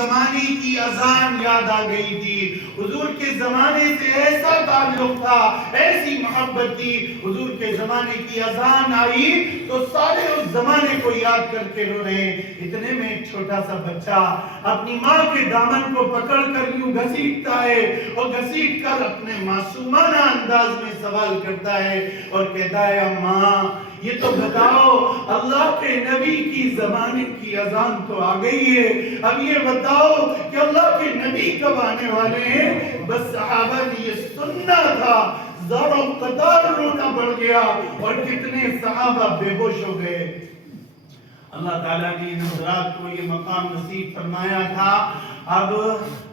زمانے کی اذان یاد آ گئی تھی، حضور کے زمانے سے ایسا تعلق تھا، ایسی محبت تھی، حضور کے زمانے کی اذان آئی تو سارے اس زمانے کو یاد کر کے رو رہے ہیں۔ اتنے میں ایک چھوٹا سا بچہ اپنی ماں کے دامن کو پکڑ کر یوں گھسیٹتا ہے اور گھسیٹ کر اپنے معصومانہ انداز میں سوال کرتا ہے اور کہتا ہے اماں یہ تو بتاؤ اللہ کے نبی کی زمانے کی اذان تو آ گئی ہے، اب یہ بتاؤ کہ اللہ کے نبی کب آنے والے ہیں؟ بس صحابہ نے یہ سننا تھا، زار و قطار رونا پڑ گیا اور کتنے صحابہ بے ہوش ہو گئے۔ اللہ تعالیٰ نے ان حضرات کو یہ مقام نصیب فرمایا تھا۔ اب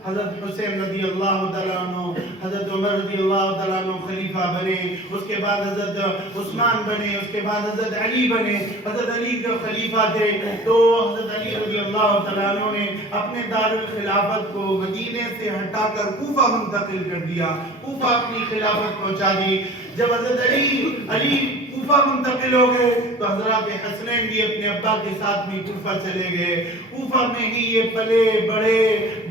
حضرت حسین رضی اللہ تعالیٰ عنہ، حضرت عمر رضی اللہ تعالیٰ عنہ خلیفہ بنے، اس کے بعد حضرت عثمان بنے، اس کے بعد حضرت علی بنے۔ حضرت علی کے خلیفہ تھے تو حضرت علی رضی اللہ تعالیٰ عنہ نے اپنے دار الخلافت کو مدینے سے ہٹا کر کوفہ منتقل کر دیا، کوفہ اپنی خلافت پہنچا دی۔ جب حضرت علی کوفہ منتقل ہو گئے تو حضرات حسنین بھی اپنے ابا کے ساتھ میں کوفہ چلے گئے، کوفہ میں ہی یہ پلے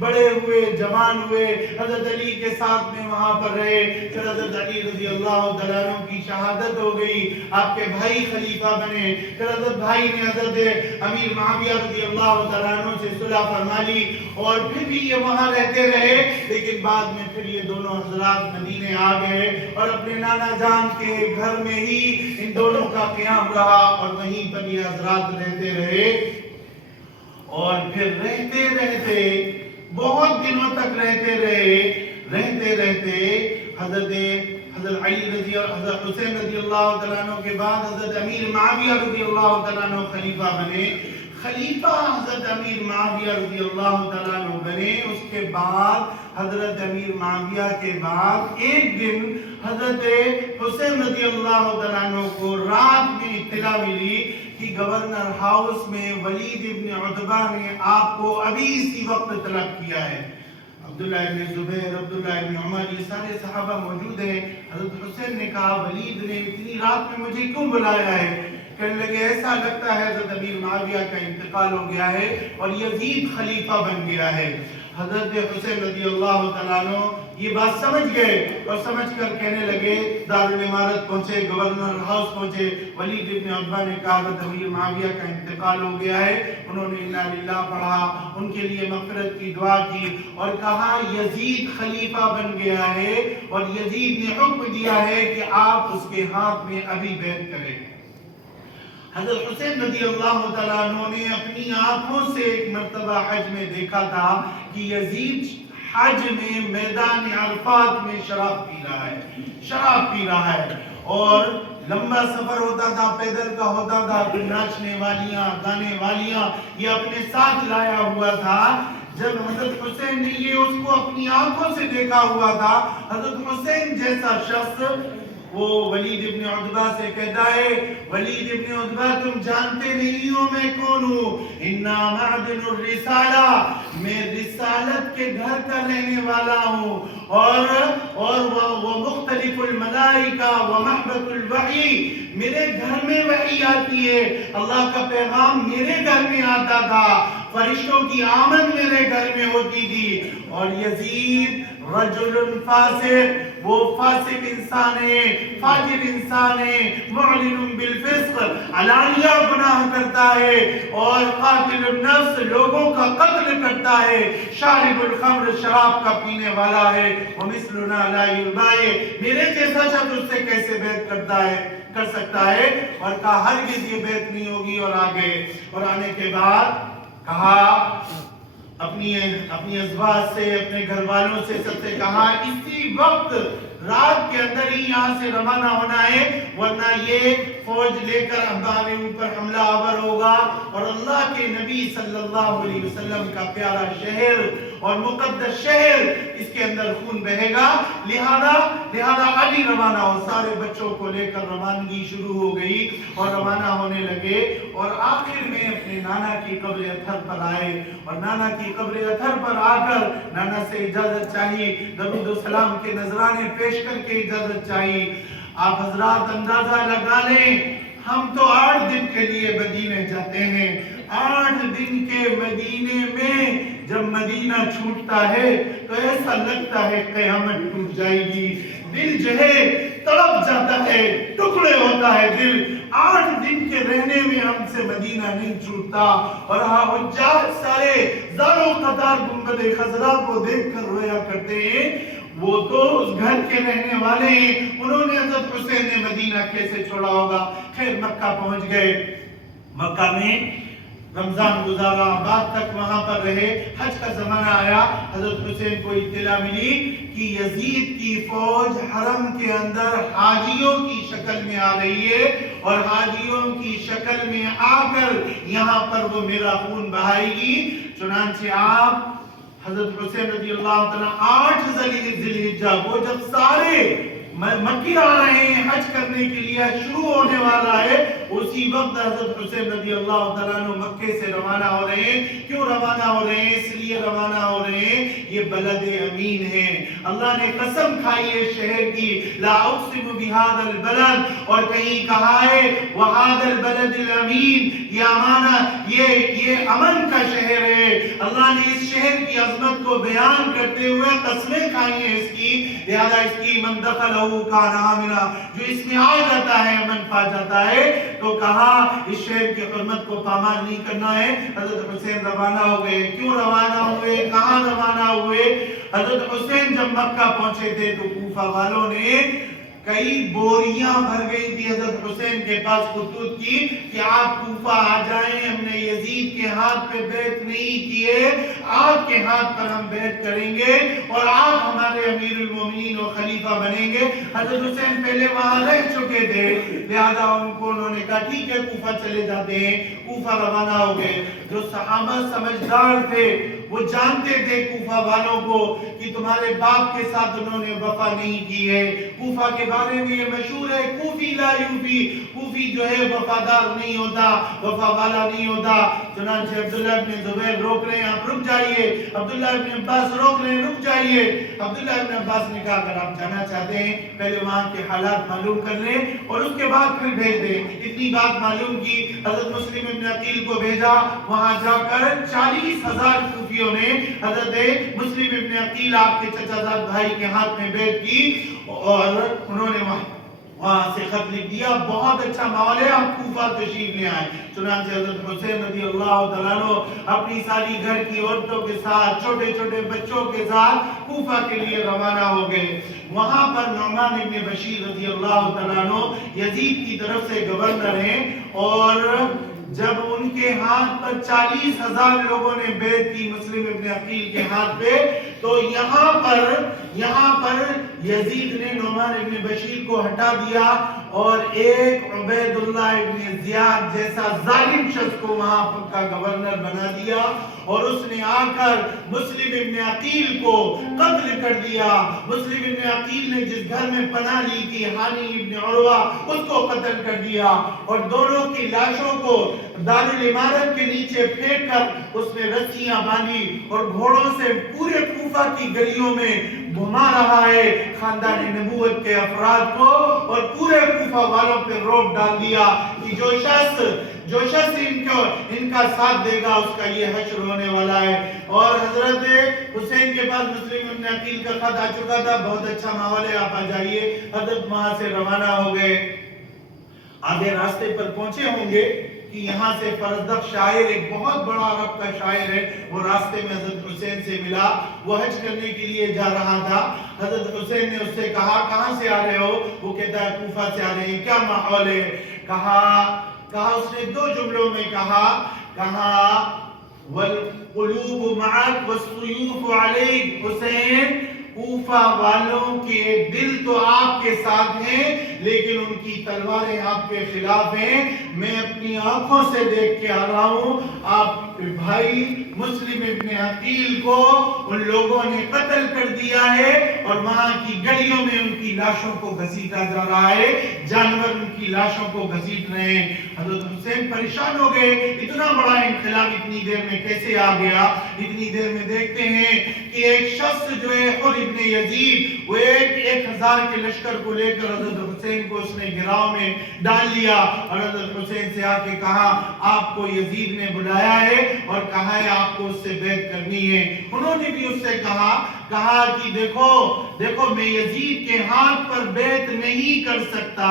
بڑے ہوئے، جوان ہوئے، حضرت علی کے ساتھ میں وہاں پر رہے۔ پھر حضرت علی رضی اللہ تعالیٰ عنہ کی شہادت ہو گئی، آپ کے بھائی خلیفہ بنے، پھر حضرت بھائی نے حضرت امیر معاویہ رضی اللہ تعالیٰ عنہ سے صلح فرما لی اور پھر بھی یہ وہاں رہتے رہے، لیکن بعد میں پھر یہ دونوں حضرات مدینے آ گئے اور اپنے نانا جان کے گھر میں ہی ان دونوں کا قیام رہا اور وہیں پر یہ حضرات رہتے رہے۔ اور پھر رہتے بہت دنوں تک رہتے حضرت علی رضی اور حضرت حسین رضی اللہ تعالیٰ عنہ کے بعد حضرت امیر معاویہ رضی اللہ تعالیٰ عنہ خلیفہ بنے۔ خلیفہ حضرت امیر معاویہ رضی اللہ تعالیٰ عنہ بنے، اس کے بعد حضرت امیر معاویہ کے بعد ایک دن حضرت حسین رضی اللہ تعالیٰ عنہ کو رات میں اطلاع ملی کہ گورنر ہاؤس میں ولید ابن عتبہ نے آپ کو ابھی اسی وقت طلب کیا ہے۔ عبداللہ ابن زبیر، عبداللہ ابن عمر، یہ سارے صحابہ موجود ہیں۔ حضرت حسین نے کہا ولید نے اتنی رات میں مجھے کیوں بلایا ہے؟ کہنے لگے ایسا لگتا ہے حضرت امیر معاویہ کا انتقال ہو گیا ہے اور یزید خلیفہ بن گیا ہے۔ حضرت حسین رضی اللہ تعالیٰ عنہ یہ بات سمجھ گئے اور سمجھ کر کہنے لگے، دارالامارت پہنچے، گورنر ہاؤس پہنچے، ولید ابن عتبہ نے کہا حضرت امیر معاویہ کا انتقال ہو گیا ہے۔ انہوں نے انا للہ پڑھا، ان کے لیے مغفرت کی دعا کی اور کہا یزید خلیفہ بن گیا ہے اور یزید نے حکم دیا ہے کہ آپ اس کے ہاتھ میں ابھی بیعت کریں۔ حضرت حسین رضی اللہ تعالیٰ عنہ نے اپنی آنکھوں سے ایک مرتبہ حج میں دیکھا تھا کہ یزید حج میں میدان عرفات میں شراب پی رہا ہے اور لمبا سفر ہوتا تھا، پیدل کا ہوتا تھا، ناچنے والیاں، گانے والیاں یہ اپنے ساتھ لایا ہوا تھا۔ جب حضرت حسین نے یہ اس کو اپنی آنکھوں سے دیکھا ہوا تھا، حضرت حسین جیسا شخص وہ ولید ابن عتبہ سے کہتا ہے، ولید ابن عتبہ تم جانتے نہیں ہو میں کون ہوں؟ انا معدن الرسالہ، میں رسالت کے گھر کا رہنے والا ہوں اور وہ مختلف الملائکہ و محبت الوحی، میرے گھر میں وحی آتی ہے، اللہ کا پیغام میرے گھر میں آتا تھا، فرشتوں کی آمد میرے گھر میں ہوتی تھی۔ اور یزید رجل فاسق، وہ فاسق انسان ہے، فاجر انسان ہے، معلن بالفسق، علانیہ گناہ کرتا ہے اور قاتل النفس، لوگوں کا قتل کرتا ہے، شارب الخمر، شراب کا پینے والا ہے، ومثلنا لا یرضی، میرے جیسا شخص اس سے کیسے بیعت کر سکتا ہے؟ اور کہا ہرگز یہ بیعت نہیں ہوگی۔ اور آگے اور آنے کے بعد کہا اپنی ازواج سے، اپنے گھر والوں سے، سب سے کہا اسی وقت رات کے اندر ہی یہاں سے روانہ ہونا ہے، ورنہ یہ فوج لے کر ہمارے اوپر حملہ آور ہوگا اور اللہ کے نبی صلی اللہ علیہ وسلم کا پیارا شہر اور مقدس شہر، اس کے اندر خون بہے گا، لہذا علی روانہ ہو۔ سارے بچوں کو لے کر روانگی شروع ہو گئی اور روانہ ہونے لگے اور آخر میں اپنے نانا کی قبر اطہر پر آئے اور نانا کی قبر اطہر پر آ کر نانا سے اجازت چاہی، درود و سلام کے نذرانے پیش کر کے اجازت چاہی۔ آپ حضرات اندازہ لگا لیں، ہم تو 8 دن کے لیے مدینے جاتے ہیں، 8 دن کے مدینے میں جب مدینہ چھوٹتا ہے تو ایسا لگتا ہے قیامت ٹوٹ جائے گی، دل جو ہے تڑپ جاتا ہے، ٹکڑے ہوتا ہے دل، 8 دن کے رہنے میں ہم سے مدینہ نہیں چھوٹتا۔ اور حجاج سارے زاروں قطار گنبد خضرا کو دیکھ کر رویا کرتے ہیں، وہ تو اس گھر کے رہنے والے ہیں، انہوں نے حضرت حسین نے مدینہ کیسے چھوڑا ہوگا۔ خیر مکہ پہنچ گئے، مکہ میں رمضان گزارا، بعد تک وہاں پر رہے۔ حج کا زمانہ آیا، حضرت حسین کو اطلاع ملی کہ یزید کی فوج حرم کے اندر حاجیوں کی شکل میں آ رہی ہے، اور حاجیوں کی شکل میں آ کر یہاں پر وہ میرا خون بہائے گی۔ چنانچہ آپ حضرت حسین رضی اللہ تعالیٰ 8 ذی الحجہ کو جب سارے مکی آ رہے ہیں حج کرنے کے لیے، شروع ہونے والا ہے، اسی وقت حضرت حسین رضی اللہ تعالیٰ عنہ مکے سے روانہ ہو رہے ہیں۔ کیوں روانہ ہو رہے ہیں؟ اس لیے روانہ ہو رہے ہیں یہ بلد امین ہے، اللہ نے قسم کھائی ہے شہر کی، لا اقسم بہذا البلد، اور کہیں کہا ہے وہذا البلد الامین، یہ امانہ، یہ امن کا شہر ہے۔ اللہ نے اس شہر کی عظمت کو بیان کرتے ہوئے قسمیں کھائی ہیں اس کی، لہذا اس کی من دخلہ کان آمنا، جو اس میں آ جاتا ہے امن پا جاتا ہے۔ تو کہا اس شہر کی حرمت کو پامال نہیں کرنا ہے۔ حضرت حسین روانہ ہو گئے۔ کیوں روانہ ہوئے؟ کہاں روانہ ہوئے؟ حضرت حسین جب مکہ پہنچے تھے تو کوفہ والوں نے کئی بوریاں بھر گئی تھی حضرت حسین کے پاس خطوط کی کہ آپ کوفہ آ جائیں، ہم نے یزید کے ہاتھ پہ بیعت نہیں کیے، آپ کے ہاتھ پر ہم بیعت کریں گے اور آپ ہمارے امیر المومنین و خلیفہ بنیں گے۔ حضرت حسین پہلے وہاں رہ چکے تھے، لہذا انہوں نے کہا ٹھیک ہے کوفہ چلے جاتے ہیں۔ کوفہ روانہ ہو گئے۔ جو صحابہ سمجھدار تھے وہ جانتے تھے کوفہ والوں کو کہ تمہارے باپ کے ساتھ انہوں نے وفا نہیں کی ہے۔ کوفہ کے بارے میں یہ مشہور ہے، کوفی لا یوفی، کوفی جو ہے وفادار نہیں ہوتا، وفا والا نہیں ہوتا۔ چنانچہ عبداللہ ابن زبیر روک رہے ہیں، آپ رک جائیے، عبداللہ ابن عباس روک رہے ہیں، رک جائیے۔ عبداللہ ابن عباس نے کہا اگر آپ جانا چاہتے ہیں پہلے وہاں کے حالات معلوم کر لیں اور اس کے بعد پھر بھیج دیں۔ اتنی بات معلوم کی، حضرت مسلم ابن عقیل کو بھیجا، وہاں جا کر 40,000 کوفیوں نے حضرت مسلم ابن عقیل آپ کے چچا زاد بھائی کے ہاتھ میں بیعت کی، اور انہوں نے وہاں سے خط لکھ دیا بہت اچھا ماحول ہے، آپ کوفہ تشریف لے آئے۔ چنانچہ حضرت حسین رضی اللہ تعالیٰ عنہ اپنی ساری گھر کی عورتوں کے ساتھ، چھوٹے چھوٹے بچوں کے ساتھ کوفہ کے لیے روانہ ہو گئے۔ وہاں پر نعمان ابن بشیر رضی اللہ تعالیٰ عنہ یزید کی طرف سے گورنر ہیں، اور جب ان کے ہاتھ پر 40,000 لوگوں نے بیعت کی مسلم ابن عقیل کے ہاتھ پہ، تو یہاں پر یزید نے نعمان ابن بشیر کو ہٹا دیا اور ایک عبید اللہ ابن زیاد جیسا ظالم شخص کو وہاں کا گورنر بنا دیا، اور اس نے آ کر مسلم ابن عقیل کو قتل کر دیا۔ مسلم ابن عقیل نے جس گھر میں پناہ لی تھی ہانی ابن عروہ، اس کو قتل کر دیا، اور دونوں کی لاشوں کو دارالعمارت کے نیچے پھینک کر اس نے رسیاں باندھی اور گھوڑوں سے پورے کوفہ کی گلیوں میں گھما رہا ہے خاندان نبوت کے افراد کو، اور پورے کوفہ والوں پہ روب ڈال دیا کہ جو شخص ان کا ساتھ دے گا اس کا یہ حشر ہونے والا ہے۔ اور حضرت حسین کے پاس مسلم ابن عقیل کا خط آ چکا تھا، بہت اچھا ماحول ہے، آپ آ جائیے۔ حضرت وہاں سے روانہ ہو گئے، آگے راستے پر پہنچے ہوں گے کہ یہاں سے فرزدق شاعر، ایک بہت بڑا عرب کا شاعر ہے، وہ راستے میں حضرت حسین سے ملا، وہ حج کرنے کے لیے جا رہا تھا۔ حضرت حسین نے اس سے کہا کہاں سے آ رہے ہو؟ وہ کہتا ہے کوفہ سے آ رہے ہیں، کیا ماحول ہے؟ کہا اس نے 2 جملوں میں کہا والقلوب معك والسيوف عليك، حسین کوفہ والوں کے دل تو آپ کے ساتھ ہیں لیکن ان کی تلواریں آپ کے خلاف ہیں۔ میں اپنی آنکھوں سے دیکھ کے آ رہا ہوں، آپ بھائی مسلم ابن عقیل کو ان لوگوں نے قتل کر دیا ہے، اور وہاں کی گلیوں میں ان کی لاشوں کو گھسیٹا جا رہا ہے، جانور ان کی لاشوں کو گھسیٹ رہے ہیں۔ حضرت حسین پریشان ہو گئے، اتنا بڑا انقلاب اتنی دیر میں کیسے آ گیا؟ اتنی دیر میں دیکھتے ہیں کہ ایک شخص جو ہے حر ابن یزید، وہ 1,000 کے لشکر کو لے کر حضرت حسین کو اس نے گھراؤ میں ڈال لیا، اور حضرت حسین سے آ کے کہا آپ کو یزید نے بلایا ہے اور کہا ہے آپ کو اس سے بیعت کرنی ہے۔ انہوں نے بھی اس سے کہا کہ دیکھو میں یزید کے ہاتھ پر بیعت نہیں کر سکتا،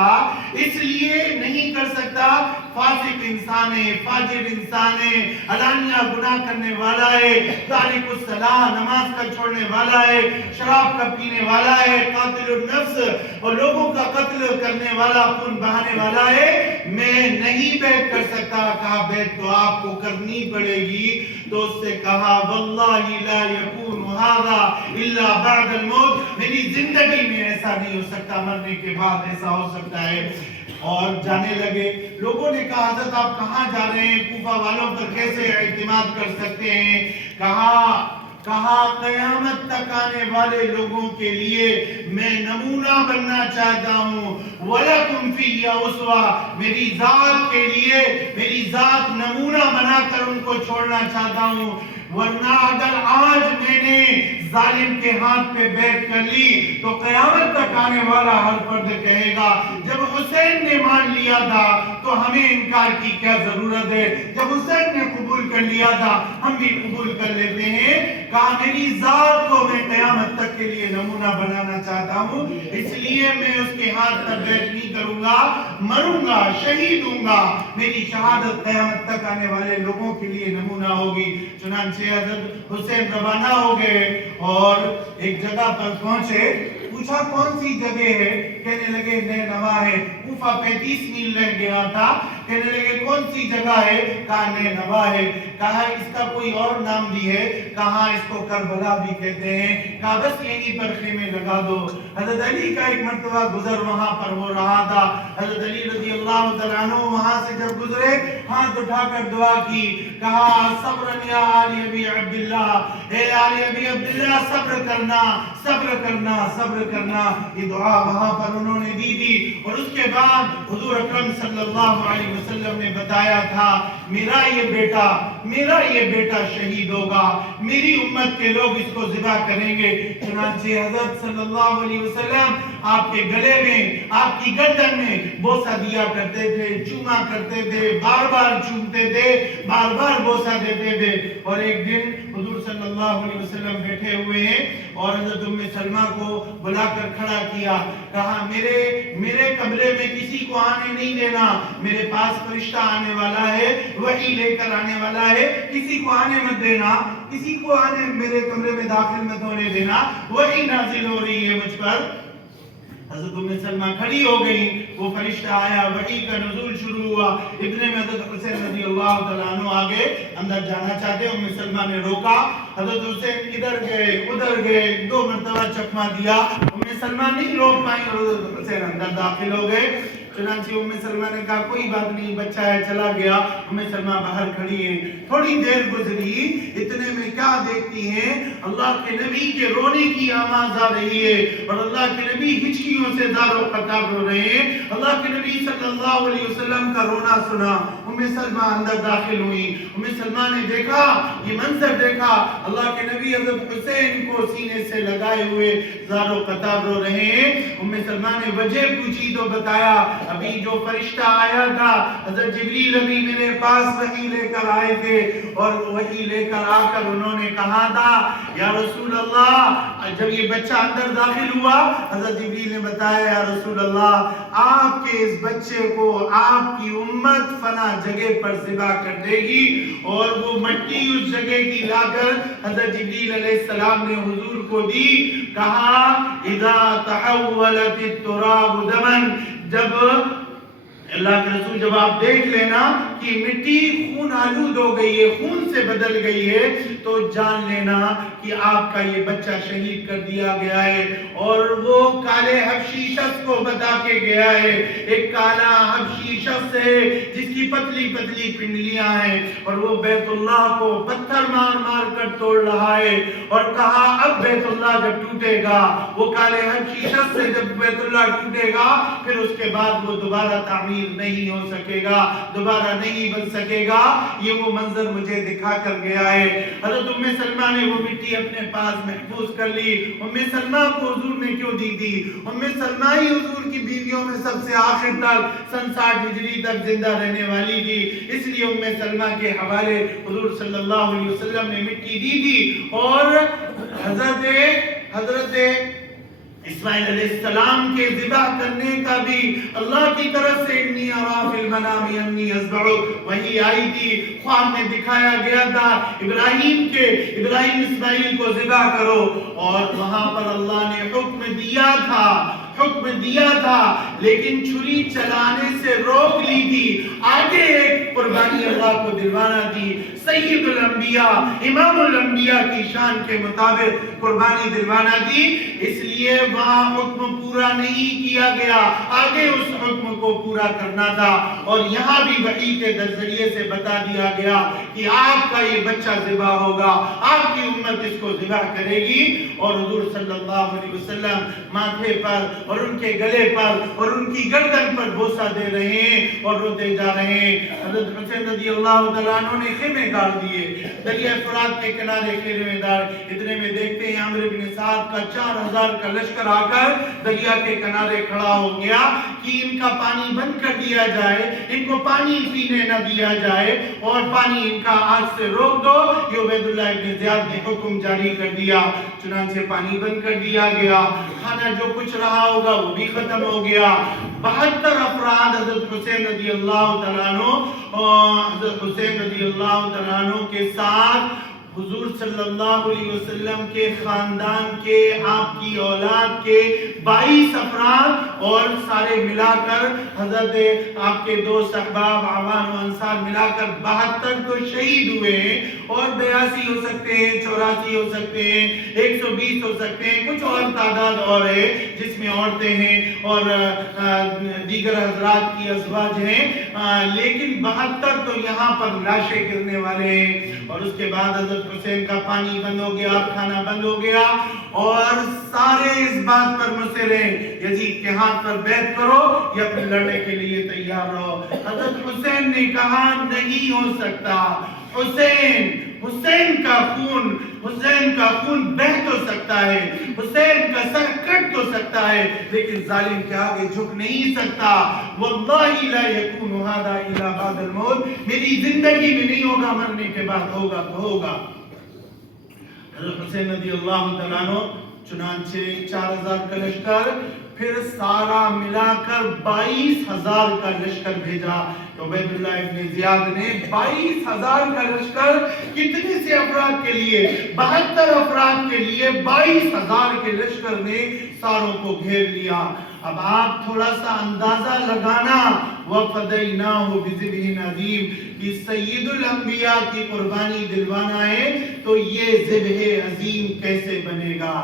اس لیے نہیں کر سکتا، فاسق انسان ہے، فاجر انسان ہے، علانیہ گناہ کرنے والا ہے، تارک الصلاۃ، نماز کا چھوڑنے والا ہے، شراب کا پینے والا ہے، قاتل النفس اور لوگوں کا قتل کرنے والا، خون بہانے والا ہے، میں نہیں بیعت کر سکتا۔ کہا بیعت تو آپ کو کرنی پڑے گی۔ تو اس سے کہا واللہ لا یکون ھذا الا بعد الموت، میری زندگی میں ایسا نہیں ہو سکتا، مرنے کے بعد ایسا ہو سکتا ہے۔ اور جانے لگے۔ لوگوں نے کہا حضرت آپ کہاں جا رہے ہیں، کوفہ والوں پر کیسے اعتماد کر سکتے ہیں؟ کہا قیامت تک آنے والے لوگوں کے لیے میں نمونہ بننا چاہتا ہوں، وَلَكُمْ فِيَّ أُسْوَةٌ، میری ذات کے لیے میری ذات نمونہ بنا کر ان کو چھوڑنا چاہتا ہوں۔ ورنہ اگر آج میں نے ظالم کے ہاتھ پہ بیعت کر لی تو قیامت تک آنے والا ہر فرد کہے گا جب حسین نے مان لیا تھا تو ہمیں انکار کی کیا ضرورت ہے، جب حسین نے قبول کر لیا تھا ہم بھی قبول کر لیتے ہیں۔ کہا میری ذات کو میں قیامت تک کے لیے نمونہ بنانا چاہتا ہوں، اس لیے میں اس کے ہاتھ پر بیعت نہیں کروں گا، مروں گا، شہید ہوں گا، میری شہادت قیامت تک آنے والے لوگوں کے لیے نمونہ ہوگی۔ چنانچہ حضرت حسین روانہ ہو گئے اور ایک جگہ پر پہنچے، پوچھا کون سی جگہ ہے؟ کہنے لگے نینوا ہے، کوفہ 35 میل رہ گیا تھا، کہنے لگے کون سی جگہ ہے؟ کہا نینوا ہے۔ کہا اس کا کوئی اور نام بھی ہے؟ کہا اس کو کربلا بھی کہتے ہیں۔ کہا بس یہیں پر خیمے لگا دو۔ حضرت علی کا ایک مرتبہ گزر وہاں پر ہو رہا تھا، حضرت علی رضی اللہ تعالیٰ عنہ وہاں سے جب گزرے ہاتھ اٹھا کر دعا کی، کہا صبرن یا آل ابی عبداللہ، اے آل ابی عبداللہ صبر کرنا، صبر کرنا، صبر کرنا۔ یہ دعا وہاں پر انہوں نے دی تھی۔ اور اس کے بعد حضور اکرم صلی اللہ علیہ وسلم نے بتایا تھا میرا یہ بیٹا شہید ہوگا، میری امت کے لوگ اس کو ذبح کریں گے۔ چنانچہ حضرت صلی اللہ علیہ وسلم آپ کے گلے میں، آپ کی گردن میں بوسہ دیا کرتے تھے، چوما کرتے تھے، بار بار چومتے تھے، بار بار بوسہ دیتے تھے۔ اور ایک دن حضور صلی اللہ علیہ وسلم بیٹھے ہوئے ہیں اور حضرت ام سلمہ کو بلا کر کھڑا کیا، کہا میرے کمرے میں کسی کو آنے نہیں دینا، میرے پاس فرشتہ آنے والا ہے، وحی لے کر آنے والا ہے، کسی کو آنے مت دینا، کسی کو آنے میرے کمرے میں داخل مت ہونے دینا، وحی نازل ہو رہی ہے مجھ پر۔ حضرت ام سلمہ کھڑی ہو گئی، وہ فرشتہ آیا، وحی کا نزول شروع ہوا۔ اتنے میں حضرت حسین رضی اللہ تعالیٰ عنہ آگے اندر جانا چاہتے، ام سلمہ نے روکا۔ حضرت حسین ادھر گئے ادھر گئے، 2 مرتبہ چکما دیا، ام سلمہ نہیں روک پائیں اور حضرت حسین اندر داخل ہو گئے۔ چنانچہ ام سلمہ نے کہا کوئی بات نہیں، بچہ ہے چلا گیا۔ ام سلمہ باہر کھڑی ہیں، تھوڑی دیر گزری، اتنے میں کیا دیکھتی ہیں؟ اللہ کے نبی کے رونے کی آواز آ رہی ہے اور اللہ کے نبی ہچکیوں سے زار و قطار رو رہے ہیں۔ اللہ کے نبی صلی اللہ علیہ وسلم کا رونا سنا، ام سلمہ اندر داخل ہوئی۔ ام سلمہ نے دیکھا، یہ منظر دیکھا، اللہ کے نبی حضرت حسین کو سینے سے لگائے ہوئے زار و قطار رو رہے ہیں۔ ام سلمہ نے وجہ پوچھی تو بتایا ابھی جو فرشتہ آیا تھا حضرت جبریل ابھی میرے پاس وحی لے کر آئے تھے، اور وحی لے کر آ کر انہوں نے کہا تھا یا رسول اللہ، جب یہ بچہ اندر داخل ہوا حضرت جبریل نے بتایا یا رسول اللہ آپ کے اس بچے کو آپ کی امت فنا جگہ پر ذبح کر دے گی، اور وہ مٹی اس جگہ کی لا کر حضرت جبریل علیہ السلام نے حضور کو دی۔ کہا اذا تحولت التراب دما، جب اللہ کے رسول جب آپ دیکھ لینا کہ مٹی خون آلود ہو گئی ہے، خون سے بدل گئی ہے، تو جان لینا کہ آپ کا یہ بچہ شہید کر دیا گیا ہے۔ اور وہ کالے حبشی شخص کو بتا کے گیا ہے، ایک کالا حبشی شخص ہے جس کی پتلی پتلی پنڈلیاں ہیں، اور وہ بیت اللہ کو پتھر مار مار کر توڑ رہا ہے، اور کہا اب بیت اللہ جب ٹوٹے گا، وہ کالے حبشی شخص سے جب بیت اللہ ٹوٹے گا پھر اس کے بعد وہ دوبارہ تعمیر تعمیر نہیں ہو سکے گا، دوبارہ نہیں بن سکے گا، یہ وہ منظر مجھے دکھا کر گیا ہے۔ حضرت ام سلمہ نے وہ مٹی اپنے پاس محفوظ کر لی۔ ام سلمہ کو حضور نے کیوں دی تھی؟ ام سلمہ ہی حضور کی بیویوں میں سب سے آخر تک 67 ہجری تک زندہ رہنے والی تھی، اس لیے ام سلمہ کے حوالے حضور صلی اللہ علیہ وسلم نے مٹی دی تھی۔ اور حضرت اسماعیل علیہ السلام کے ذبح کرنے کا بھی اللہ کی طرف سے انی ارا فی المنام انی اذبحک وحی آئی تھی، خواب میں دکھایا گیا تھا ابراہیم اسماعیل کو ذبح کرو، اور وہاں پر اللہ نے حکم دیا تھا لیکن چھری چلانے سے روک لی تھی، آگے ایک قربانی اللہ کو دلوانا تھی، سید الانبیاء امام الانبیاء کی شان کے مطابق قربانی دلوانا تھی، اس لیے وہاں حکم پورا نہیں کیا گیا، آگے اس حکم کو پورا کرنا تھا۔ اور یہاں بھی وحی کے ذریعے سے بتا دیا گیا کہ آپ کا یہ بچہ ذبح ہوگا، آپ کی امت اس کو ذبح کرے گی، اور حضور صلی اللہ علیہ وسلم ماتھے پر اور ان کے گلے پر اور ان کی گردن پر بوسہ دے رہے ہیں اور روتے جا رہے ہیں۔ حضرت حسین رضی اللہ تعالیٰ عنہ نے خیمے گاڑ دیے دریا فرات کے کنارے، خیمے دار اتنے میں دیکھتے ہیں عمرو بن سعد کا 4000 کا لشکر آ کر دریا کے کنارے کھڑا ہو گیا کہ ان کا پانی بند کر دیا جائے، ان کو پانی پینے نہ دیا جائے اور پانی ان کا آج سے روک دو۔ یہ عبید اللہ ابن زیاد نے حکم جاری کر دیا، چنانچہ پانی بند کر دیا گیا، کھانا جو کچھ رہا ہوگا وہ بھی ختم ہو گیا۔ 72 افراد حضرت حسین رضی اللہ تعالیٰ عنہ کے ساتھ حضور صلی اللہ علیہ وسلم کے خاندان کے، آپ کی اولاد کے 22 افراد اور سارے ملا کر حضرت آپ کے دوست احباب عوان و انصار ملا کر 72 تو شہید ہوئے ہیں، اور 82 ہو سکتے ہیں، 84 ہو سکتے ہیں، 120 ہو سکتے ہیں، کچھ اور تعداد اور ہے جس میں عورتیں ہیں اور دیگر حضرات کی ازواج ہیں، لیکن 72 تو یہاں پر لاشیں گرنے والے ہیں۔ اور اس کے بعد حضرت حسین کا پانی بند ہو گیا، کھانا بند ہو گیا، اور سارے اس بات پر مصر ہیں یزید کے ہاتھ پر بیعت کرو یا پھر لڑنے کے لیے تیار رہو۔ حضرت حسین نے کہا نہیں ہو سکتا، حسین کا خون بہہ تو سکتا ہے، حسین کا سر کٹ تو سکتا ہے، لیکن ظالم کے آگے جھک نہیں سکتا۔ واللہ لا یکون ھذا الا بعد الموت، میری زندگی میں نہیں ہوگا، مرنے کے بعد ہوگا تو ہوگا۔ حضرت حسین رضی اللہ تعالیٰ عنہ چنانچہ 4000 کا لشکر، پھر سارا ملا کر 22000 کا لشکر بھیجا۔ تو عبید اللہ ابن زیاد نے 22000 کا لشکر کتنے سے افراد کے لیے؟ 72 افراد کے لیے 22000 کے لشکر نے ساروں کو گھیر لیا۔ اب آپ تھوڑا سا اندازہ لگانا، وَفَدَيْنَاهُ بِذِبْحٍ عَظِيمٍ، کہ سید الانبیاء کی قربانی دلوانا ہے تو یہ ذبح عظیم کیسے بنے گا،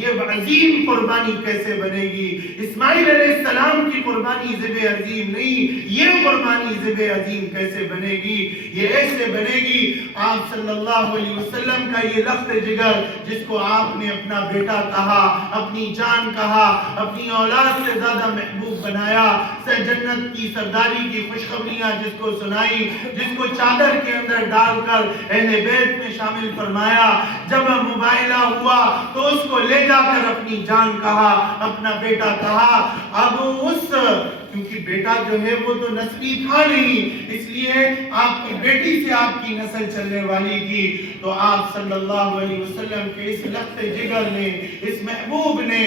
یہ عظیم قربانی کیسے بنے گی؟ اسماعیل علیہ السلام کی قربانی ذبح عظیم نہیں، یہ قربانی ذبح عظیم کیسے بنے گی؟ یہ ایسے بنے گی آپ صلی اللہ علیہ وسلم کا یہ لخت جگر جس کو آپ نے اپنا بیٹا کہا، اپنی جان کہا، اپنی اولاد سے زیادہ محبوب بنایا، جنت کی سرداری کی خوشخبریاں جس کو سنائی، جس کو چادر کے اندر ڈال کر اہل بیت میں شامل فرمایا، جب مباہلہ ہوا تو اس کو لے جا کر اپنی جان کہا، اپنا بیٹا کہا۔ اب کیونکہ بیٹا جو ہے وہ تو نسبی تھا نہیں، اس لیے آپ کی بیٹی سے آپ کی نسل چلنے والی تھی، تو آپ صلی اللہ علیہ وسلم کے اس لخت جگر نے، اس محبوب نے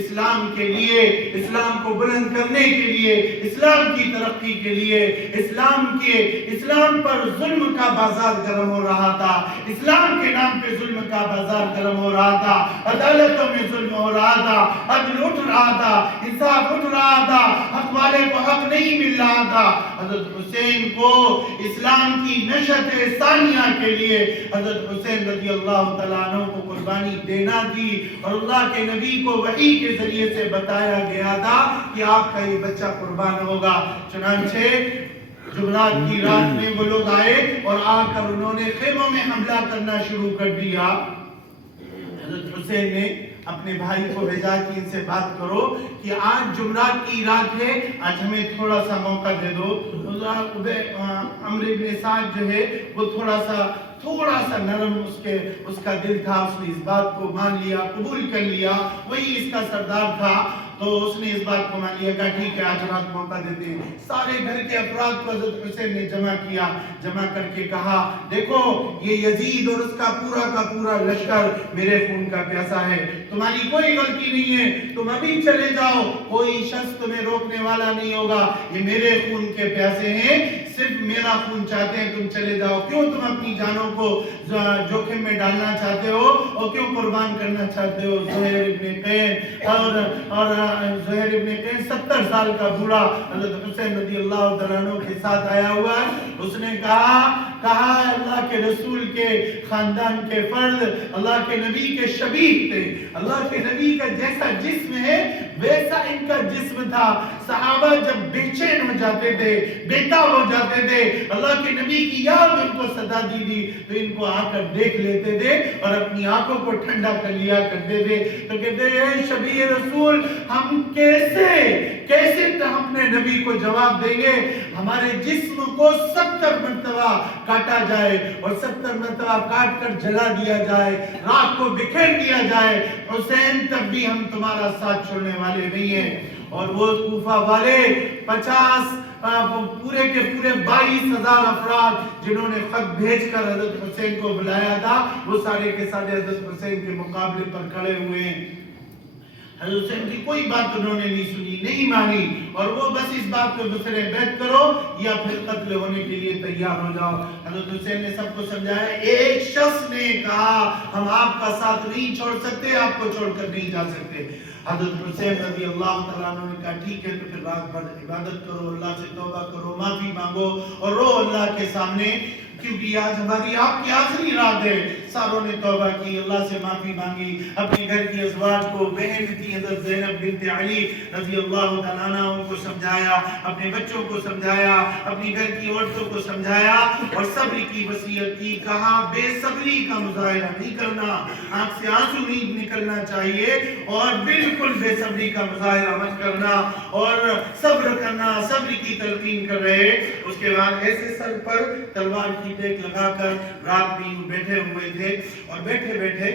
اسلام کے لیے، اسلام کو بلند کرنے کے لیے، اسلام کی ترقی کے لیے، اسلام پر ظلم کا بازار گرم ہو رہا تھا، اسلام کے نام پہ ظلم کا بازار گرم ہو رہا تھا، عدالتوں میں ظلم ہو رہا تھا، عدل اٹھ رہا تھا، انصاف اٹھ رہا تھا، حق والے کو حق نہیں مل رہا تھا۔ حضرت حسین کو اسلام کی نشت ثانیہ کے لیے حضرت حسین رضی اللہ تعالیٰ عنہ کو قربانی دینا تھی، اور اللہ کے نبی کو وحی کے ذریعے سے بتایا گیا تھا کہ آپ کا یہ بچہ قربان ہوگا۔ چنانچہ جمعرات کی رات میں وہ لوگ آئے اور آ کر انہوں نے خیموں میں حملہ کرنا شروع کر دیا۔ حضرت حسین نے اپنے بھائی کو بھیجا کہ ان سے بات کرو کہ آج جمعرات کی رات ہے، آج ہمیں تھوڑا سا موقع دے دو۔ عمرو بن سعد جو ہے وہ تھوڑا سا نرم اس کا دل تھا، اس نے اس بات کو مان لیا، قبول کر لیا، وہی اس کا سردار تھا، تو اس نے اس بات کو مان لیا کہ ٹھیک ہے آج رات موقع دیتے ہیں۔ سارے گھر کے افراد کو حضرت حسین نے جمع کر کے کہا دیکھو یہ یزید اور اس کا پورا لشکر میرے خون کا پیاسا ہے، تمہاری کوئی غلطی نہیں ہے، تم ابھی چلے جاؤ، کوئی شخص تمہیں روکنے والا نہیں ہوگا، یہ میرے خون کے پیاسے ہیں، صرف میرا خون چاہتے ہیں، تم چلے جاؤ۔ کیوں تم اپنی جانوں کو جوخم میں ڈالنا چاہتے ہو اور کیوں قربان کرنا چاہتے ہو؟ زہیر ابن قین اور زہیر ابن قین 70 سال کا بوڑھا حضرت حسین رضی اللہ عنہ کے ساتھ آیا ہوا ہے، اس نے کہا اللہ کے رسول کے خاندان کے فرد، اللہ کے نبی کے شبیہ تھے، اللہ کے نبی کا جیسا جسم ہے ویسا ان کا جسم تھا، صحابہ جب بے چین ہو جاتے تھے، بےتاب ہو جاتے تھے، اللہ کے نبی کی یاد ان کو صدا دی تھی تو ان کو آ کر دیکھ لیتے تھے اور اپنی آنکھوں کو ٹھنڈا کر لیا کرتے تھے، تو کہتے ہیں شبیہ رسول ہم کیسے اپنے نبی کو جواب دیں گے؟ ہمارے جسم کو 70 مرتبہ کاٹا جائے اور 70 مرتبہ کاٹ کر جلا دیا جائے، رات کو بکھیر دیا جائے، حسین تب بھی ہم تمہارا ساتھ چھوڑنے والے نہیں ہیں۔ اور وہ کوفہ والے 50 پورے کے پورے 22,000 افراد جنہوں نے خط بھیج کر حضرت حسین کو بلایا تھا، وہ سارے کے سارے حضرت حسین کے مقابلے پر کھڑے ہوئے ہیں۔ حضرت حسین کی کوئی بات انہوں نے نہیں سنی، نہیں مانی، اور وہ بس اس بات پہ بسرے بیعت کرو یا پھر قتل ہونے کے لیے تیار ہو جاؤ۔ حضرت حسین نے سب کو سمجھایا، ایک شخص نے کہا ہم آپ کا ساتھ نہیں چھوڑ سکتے، آپ کو چھوڑ کر نہیں جا سکتے۔ حضرت حسین رضی اللہ تعالیٰ عنہ نے کہا ٹھیک ہے تو پھر رات بھر عبادت کرو، اللہ سے توبہ کرو، معافی مانگو اور رو اللہ کے سامنے، کیونکہ آج ہماری آپ کی آخری رات ہے۔ ساروں نے توبہ کی، اللہ سے معافی مانگی، اپنے گھر کی ازواج کو، بہن تھی حضرت زینب بنت علی رضی اللہ تعالیٰ عنہ کو سمجھایا، اپنے بچوں کو سمجھایا، اپنی گھر کی عورتوں کو سمجھایا اور صبر کی وصیت کی، کہا بے صبری کا مظاہرہ نہیں کرنا، آنکھ سے آنسو نہیں نکلنا چاہیے اور بالکل بے صبری کا مظاہرہ مت کرنا اور صبر کرنا، صبر کی تلقین کر رہے۔ اس کے بعد ایسے سر پر تلوار کی ٹیک لگا کر رات میں بیٹھے ہوئے تھے اور بیٹھے بیٹھے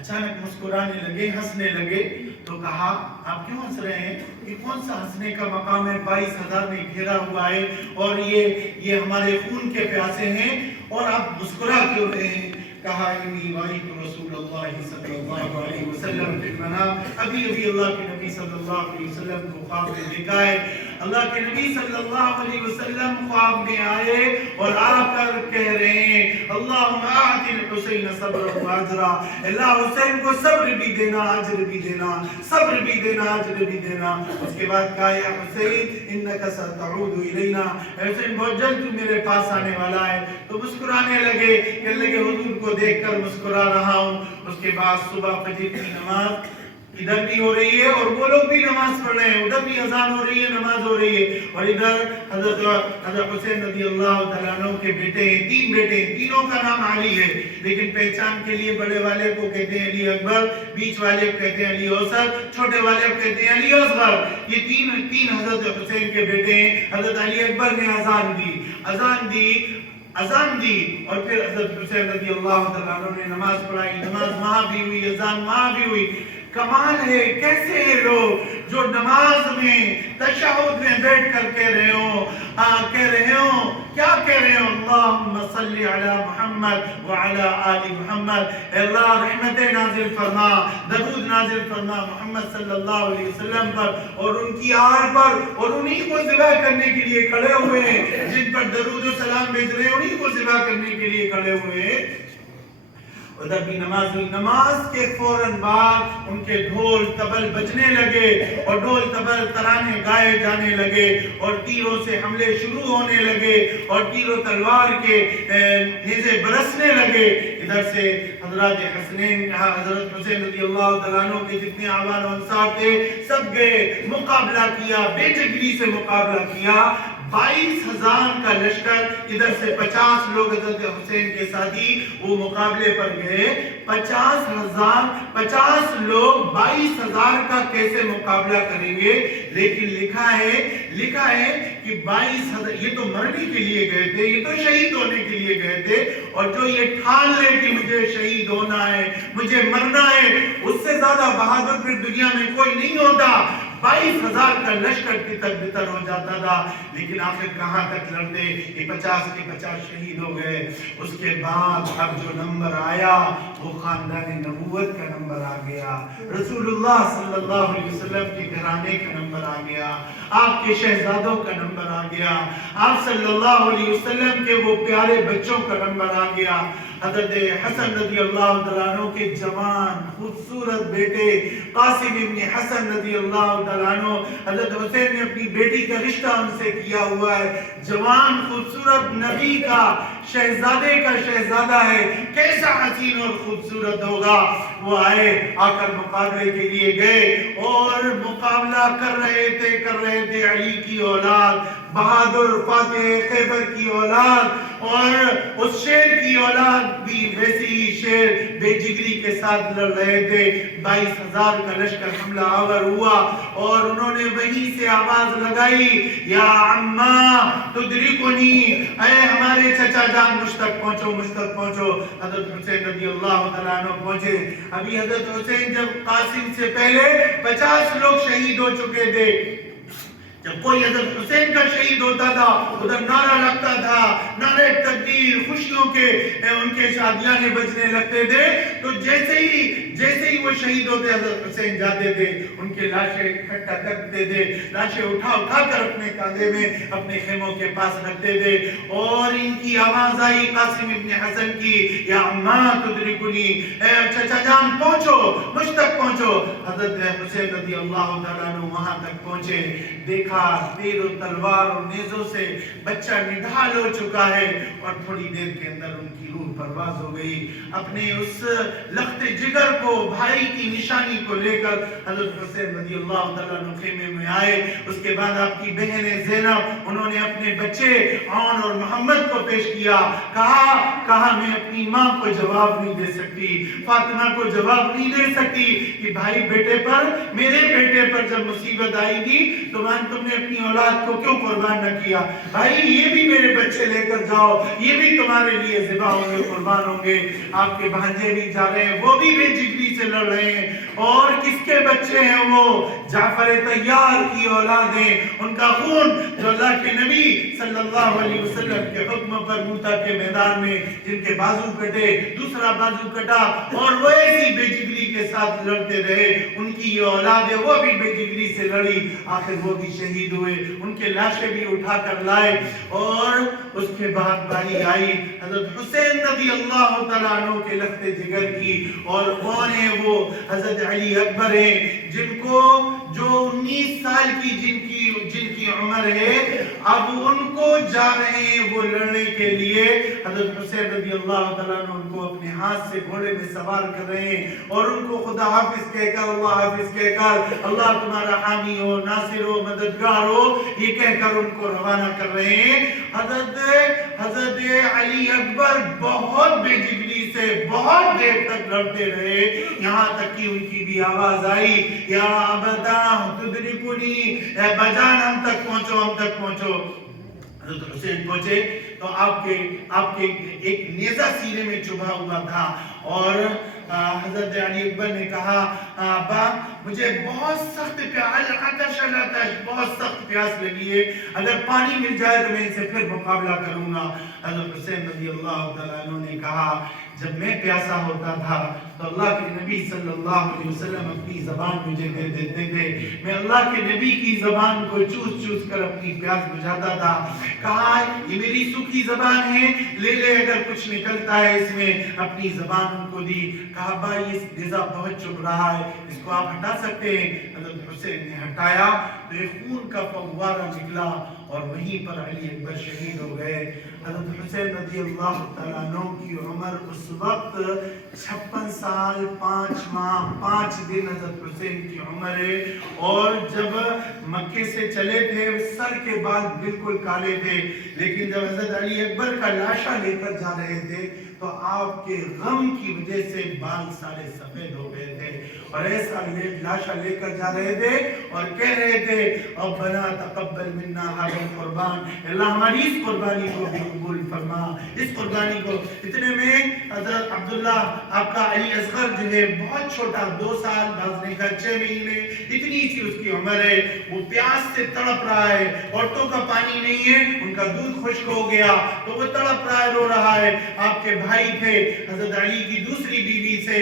اچانک مسکرانے لگے، ہنسنے لگے، تو کہا آپ کیوں ہنس رہے ہیں؟ یہ کون سا ہنسنے کا مقام ہے؟ 22,000 میں گھیرا ہوا ہے اور یہ ہمارے خون کے پیاسے ہیں اور آپ مسکرا کیوں رہے ہیں؟ کہا انی رأیت رسول اللہ صلی اللہ علیہ وسلم فی المنام، ابھی اللہ کے نبی صلی اللہ علیہ وسلم کو خواب میں دیکھا ہے۔ اللہ کے نبی صلی اللہ علیہ وسلم خواب میں آئے اور آ کر کہہ رہے ہیں اللہم اعطِ الحسین صبر و اجرا، اللہ حسین کو صبر بھی دینا، اجر بھی دینا، صبر بھی دینا، اجر بھی دینا۔ اس کے بعد کہا یا حسین انک ستعود الینا، حسین بہت جلد تو میرے پاس آنے والا ہے۔ تو مسکرانے لگے، کہنے لگے حضور کو دیکھ کر مسکرا رہا ہوں۔ اس کے بعد صبح فجر کی نماز ادھر بھی ہو رہی ہے اور وہ لوگ بھی نماز پڑھ رہے ہیں، ادھر بھی اذان ہو رہی ہے، نماز ہو رہی ہے، اور ادھر حضرت حسین رضی اللہ تعالیٰ عنہ کے بیٹے ہیں، 3 بیٹے ہیں، تینوں کا نام علی ہے، لیکن پہچان کے لیے بڑے والے کو کہتے ہیں علی اکبر، بیچ والے کو کہتے ہیں علی اوسط، چھوٹے والے کو کہتے ہیں علی اصغر۔ یہ تین حضرت حسین کے بیٹے ہیں۔ حضرت علی اکبر نے اذان دی اور پھر حضرت حسین رضی اللہ تعالیٰ عنہ نے نماز پڑھائی، نماز وہاں بھی ہوئی، اذان وہاں بھی ہوئی۔ کمال ہے، کیسے ہیں لوگ جو نماز میں تشہد میں بیٹھ کر کہہ رہے ہوں کیا کہہ رہے ہوں اللہم صلی علی محمد وعلی آل محمد، اے اللہ رحمت نازل فرما، درود نازل فرما محمد صلی اللہ علیہ وسلم پر اور ان کی آل پر، اور انہی کو ذبح کرنے کے لیے کھڑے ہوئے ہیں، جن پر درود و سلام بھیج رہے ہیں انہی کو ذبح کرنے کے لیے کھڑے ہوئے ہیں۔ ادھر بھی نماز ہوئی، نماز کے فوراً بعد ان کے ڈھول تبل بجنے لگے اور ڈھول تبل ترانے گائے جانے لگے اور تیروں سے حملے شروع ہونے لگے اور تیر و تلوار کے نیزے برسنے لگے۔ ادھر سے حضرت حسین رضی اللہ تعالیٰ عنہ کے جتنے اعوان و انصار تھے سب گئے، مقابلہ کیا، بے جگری سے مقابلہ کیا۔ 22,000 کا لشکر، ادھر سے 50 لوگ حضرت حسین کے ساتھی وہ مقابلے پر گئے. 50 لوگ 22,000 کا کیسے مقابلہ کریں گے؟ لیکن لکھا ہے کہ 22,000 یہ تو مرنے کے لیے گئے تھے، یہ تو شہید ہونے کے لیے گئے تھے، اور جو یہ ٹھان لے کہ مجھے شہید ہونا ہے، مجھے مرنا ہے، اس سے زیادہ بہادر پھر دنیا میں کوئی نہیں ہوتا. 22,000 کا لشکر تتر بتر ہو جاتا تھا، لیکن آخر کہاں تک لڑتے؟ یہ 50 کے 50 شہید ہو گئے. اس کے بعد اب جو نمبر آیا وہ خاندان نبوت کا نمبر آ گیا، رسول اللہ صلی اللہ علیہ وسلم کے گھرانے کا نمبر آ گیا، آپ کے شہزادوں کا نمبر آ گیا، آپ صلی اللہ علیہ وسلم کے وہ پیارے بچوں کا نمبر آ گیا. حضرت حسن رضی اللہ تعالیٰ عنہ کے جوان خوبصورت بیٹے قاسم ابن حسن رضی اللہ تعالیٰ عنہ، حضرت حسین نے اپنی بیٹی کا رشتہ ان سے کیا ہوا ہے. جوان خوبصورت نبی کا شہزادے کا شہزادہ ہے، کیسا حسین اور خوبصورت ہوگا. وہ آئے، آ کر مقابلے کے لیے گئے اور مقابلہ کر رہے تھے علی کی اولاد، بہادر فاتح خیبر کی اولاد، اور اس شیر کی اولاد بھی ویسی ہی شیر بے جگری کے ساتھ لڑ رہے تھے. 22,000 کا لشکر حملہ آور ہوا اور انہوں نے وہیں سے آواز لگائی، یا عمّا تدرکنی، اے ہمارے چچا جان مجھ تک پہنچو. حضرت حسین رضی اللہ تعالیٰ عنہ پہنچے. ابھی حضرت حسین جب قاسم سے پہلے 50 لوگ شہید ہو چکے تھے. جب کوئی حضرت حسین کا شہید ہوتا تھا ادھر نعرہ لگتا تھا، نعرے تکبیر، خوشیوں کے ان کے شادیانے بجنے لگتے تھے. تو جیسے ہی وہ شہید ہوتے حضرت حسین جاتے تھے، ان کے لاشیں اکٹھا کرتے تھے، لاشیں اٹھا کر اپنے کاندھے میں اپنے خیموں کے پاس رکھتے تھے. اور ان کی آواز آئی قاسم ابن حسن کی، یا عمّا تدرکنی، اے چچا جان پہنچو، مجھ تک پہنچو. حضرت حسین رضی اللہ تعالیٰ عنہ وہاں تک پہنچے، دیکھا تیر و تلوار اور نیزوں سے بچہ نڈھال ہو چکا ہے، اور تھوڑی دیر کے اندر ان کی روح پرواز ہو گئی. اپنے اس لخت جگر کو، بھائی کی نشانی کو لے کر حضرت حسین رضی اللہ تعالیٰ عنہ خیمے میں آئے. اس کے بعد آپ کی بہن زینب، انہوں نے اپنے بچے عون اور محمد کو پیش کیا. کہا میں اپنی ماں کو جواب نہیں دے سکتی، فاطمہ کو جواب نہیں دے سکتی کہ بھائی بیٹے پر، میرے بیٹے پر جب مصیبت آئی تھی تو تم نے اپنی اولاد کو کیوں قربان نہ کیا؟ بھائی یہ بھی میرے بچے لے کر جاؤ، یہ بھی تمہارے لیے ذبح ہوں گے، قربان ہوں گے. آپ کے بھانجے بھی جا رہے ہیں، وہ بھی بے جگری سے لڑ رہے ہیں. اور کس کے بچے ہیں وہ؟ جعفر طیار کی اولاد ہیں. ان کا خون جو اللہ کے نبی صلی اللہ علیہ وسلم کے حکم پر موتا کے میدان میں جن کے بازو کٹے، دوسرا بازو کٹا، اور وہ ایسی بے جگری کے ساتھ لڑتے رہے. ان کی یہ اولاد ہے، وہ بھی بے جگری سے لڑی، آخر وہ بھی شہید ہوئے. ان کے لاشیں بھی اٹھا کر لائے. اور اس کے بعد باری آئی حضرت حسین رضی اللہ تعالیٰ عنہ کے لخت جگر کی. اور کون ہے وہ؟ حضرت علی اکبر ہیں، جن کو جو 19 سال کی جن کی عمر ہے، اب ان کو جا رہے ہیں وہ لڑنے کے لیے. حضرت حسین رضی اللہ تعالیٰ عنہ ان کو اپنے ہاتھ سے گھوڑے میں سوار کر رہے ہیں، اور ان کو خدا حافظ کہہ کر، اللہ حافظ کہہ کر، اللہ تمہارا حامی ہو، ناصر ہو، مددگار ہو، یہ کہہ کر ان کو روانہ کر رہے ہیں. حضرت علی اکبر بہت بے جگری سے بہت دیر تک لڑتے رہے، یہاں تک کہ ان کی بھی آواز آئی، یا ابدا تدرکنی، اے بجان ہم تک پہنچو. حضرت حسین پہنچے تو آپ کے ایک نیزہ سینے میں چبھا ہوا تھا. اور حضرت علی اکبر نے کہا، ابا مجھے بہت سخت پیاس لگی ہے، اگر پانی مل جائے تو میں ان سے پھر مقابلہ کروں گا. حضرت حسین رضی اللہ تعالیٰ عنہ نے کہا، جب میں پیاسا ہوتا تھا تو اللہ کے نبی صلی اللہ علیہ وسلم اپنی زبان مجھے دے دیتے تھے، میں اللہ کے نبی کی زبان کو چوس کر اپنی پیاس بجھاتا تھا. کہا یہ میری سوکھی زبان ہے، لے اگر کچھ نکلتا ہے اس میں. اپنی زبان ان کو دی. کہا بھائی یہ نیزہ بہت چبھ رہا ہے، اس کو آپ ہٹا سکتے ہیں؟ حضرت حسین نے ہٹایا تو ایک خون کا فوارہ نکلا اور وہیں پر علی اکبر شہید ہو گئے۔ حضرت حسین رضی اللہ تعالیٰ عنہ کی عمر اس وقت 56 سال 5 ماہ 5 دن حضرت حسین کی عمر ہے، اور جب مکے سے چلے تھے سر کے بال بالکل کالے تھے، لیکن جب حضرت علی اکبر کا لاشا لے کر جا رہے تھے تو آپ کے غم کی وجہ سے بال سارے سفید ہو گئے تھے، اور ایسا لاشا لے کر جا رہے تھے اور کہہ رہے تھے ربنا تقبل منا هذا القربان، اللہ ہماری اس قربانی کو بھی قبول فرما، اس قربانی کو۔ اتنے میں حضرت عبداللہ آپ کا علی اصغر جو ہے بہت چھوٹا 2 سال بعض نے کہا 6 مہینے اتنی سی اس کی عمر ہے، وہ پیاس سے تڑپ رہا ہے، عورتوں کا پانی نہیں ہے، ان کا دودھ خشک ہو گیا تو وہ تڑپ رہا ہے، رو رہا ہے۔ آپ کے بھائی تھے حضرت علی کی دوسری بیوی سے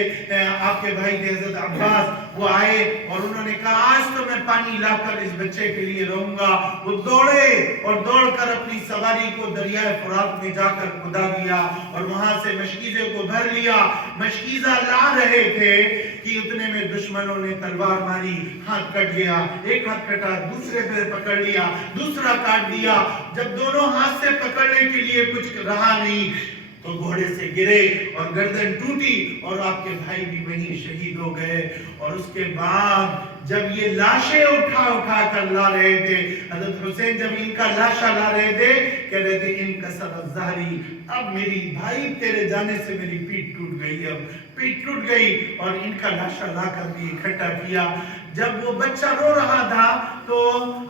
آپ کے بھائی تھے حضرت عباس، وہ آئے اور انہوں نے کہا آج تو میں پانی لا کر اس بچے کے لیے رہوں گا۔ وہ دوڑے اور دوڑ کر اپنی سواری کو دریائے فرات میں جا کر کھدا دیا اور وہاں سے مشکیزے کو بھر لیا۔ مشکیزہ لا رہے تھے کہ اتنے میں دشمنوں نے تلوار ماری، ہاتھ کٹ گیا، ایک ہاتھ کٹا، دوسرے پہ پکڑ لیا، دوسرا کاٹ دیا۔ جب دونوں ہاتھ سے پکڑنے کے لیے کچھ رہا نہیں تو گھوڑے سے گرے اور گردن ٹوٹی اور آپ کے بھائی بھی وہیں شہید ہو گئے۔ اور اس کے بعد جب یہ لاشیں اٹھا کر لا رہے تھے، حضرت حسین جب ان کا لاشا لا رہے تھے کہہ رہے تھے انکسر الظہری، اب میری بھائی تیرے جانے سے میری پیٹ ٹوٹ گئی، اب پیٹ ٹوٹ گئی۔ اور ان کا لاشا لا کر بھی اکٹھا کیا۔ جب وہ بچہ رو رہا تھا تو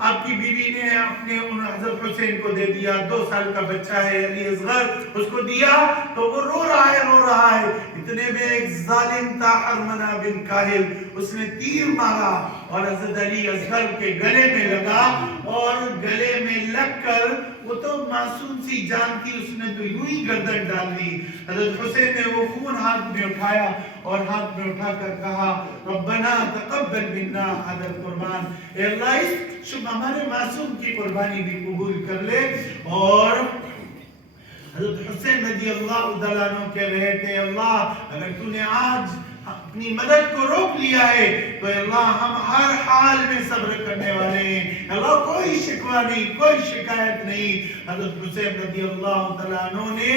آپ کی بیوی نے اپنے حضرت حسین کو دے دیا، 2 سال کا بچہ ہے علی اصغر، اس کو دیا تو وہ رو رہا ہے۔ اتنے میں ایک ظالم تھا حرملہ بن کاہل، اس نے تیر مارا اور حضرت علی اصغر کے گلے میں لگا، اور گلے میں لگ کر وہ تو معصوم سی جان تھی، اس نے تو یوں ہی گردن ڈال دی۔ حضرت حسین نے وہ خون ہاتھ میں اٹھایا اور ہاتھ میں اٹھا کر کہا ربنا تقبل منا هذا القربان، اے اللہ ہمارے معصوم کی قربانی بھی قبول کر لے۔ اور حضرت حسین رضی اللہ تعالیٰ عنہ کہہ رہے تھے اللہ اگر تو نے آج اپنی مدد کو روک لیا ہے تو اللہ ہم ہر حال میں صبر کرنے والے ہیں، اللہ کوئی شکوہ نہیں، کوئی شکایت نہیں۔ حضرت حسین رضی اللہ تعالیٰ عنہ نے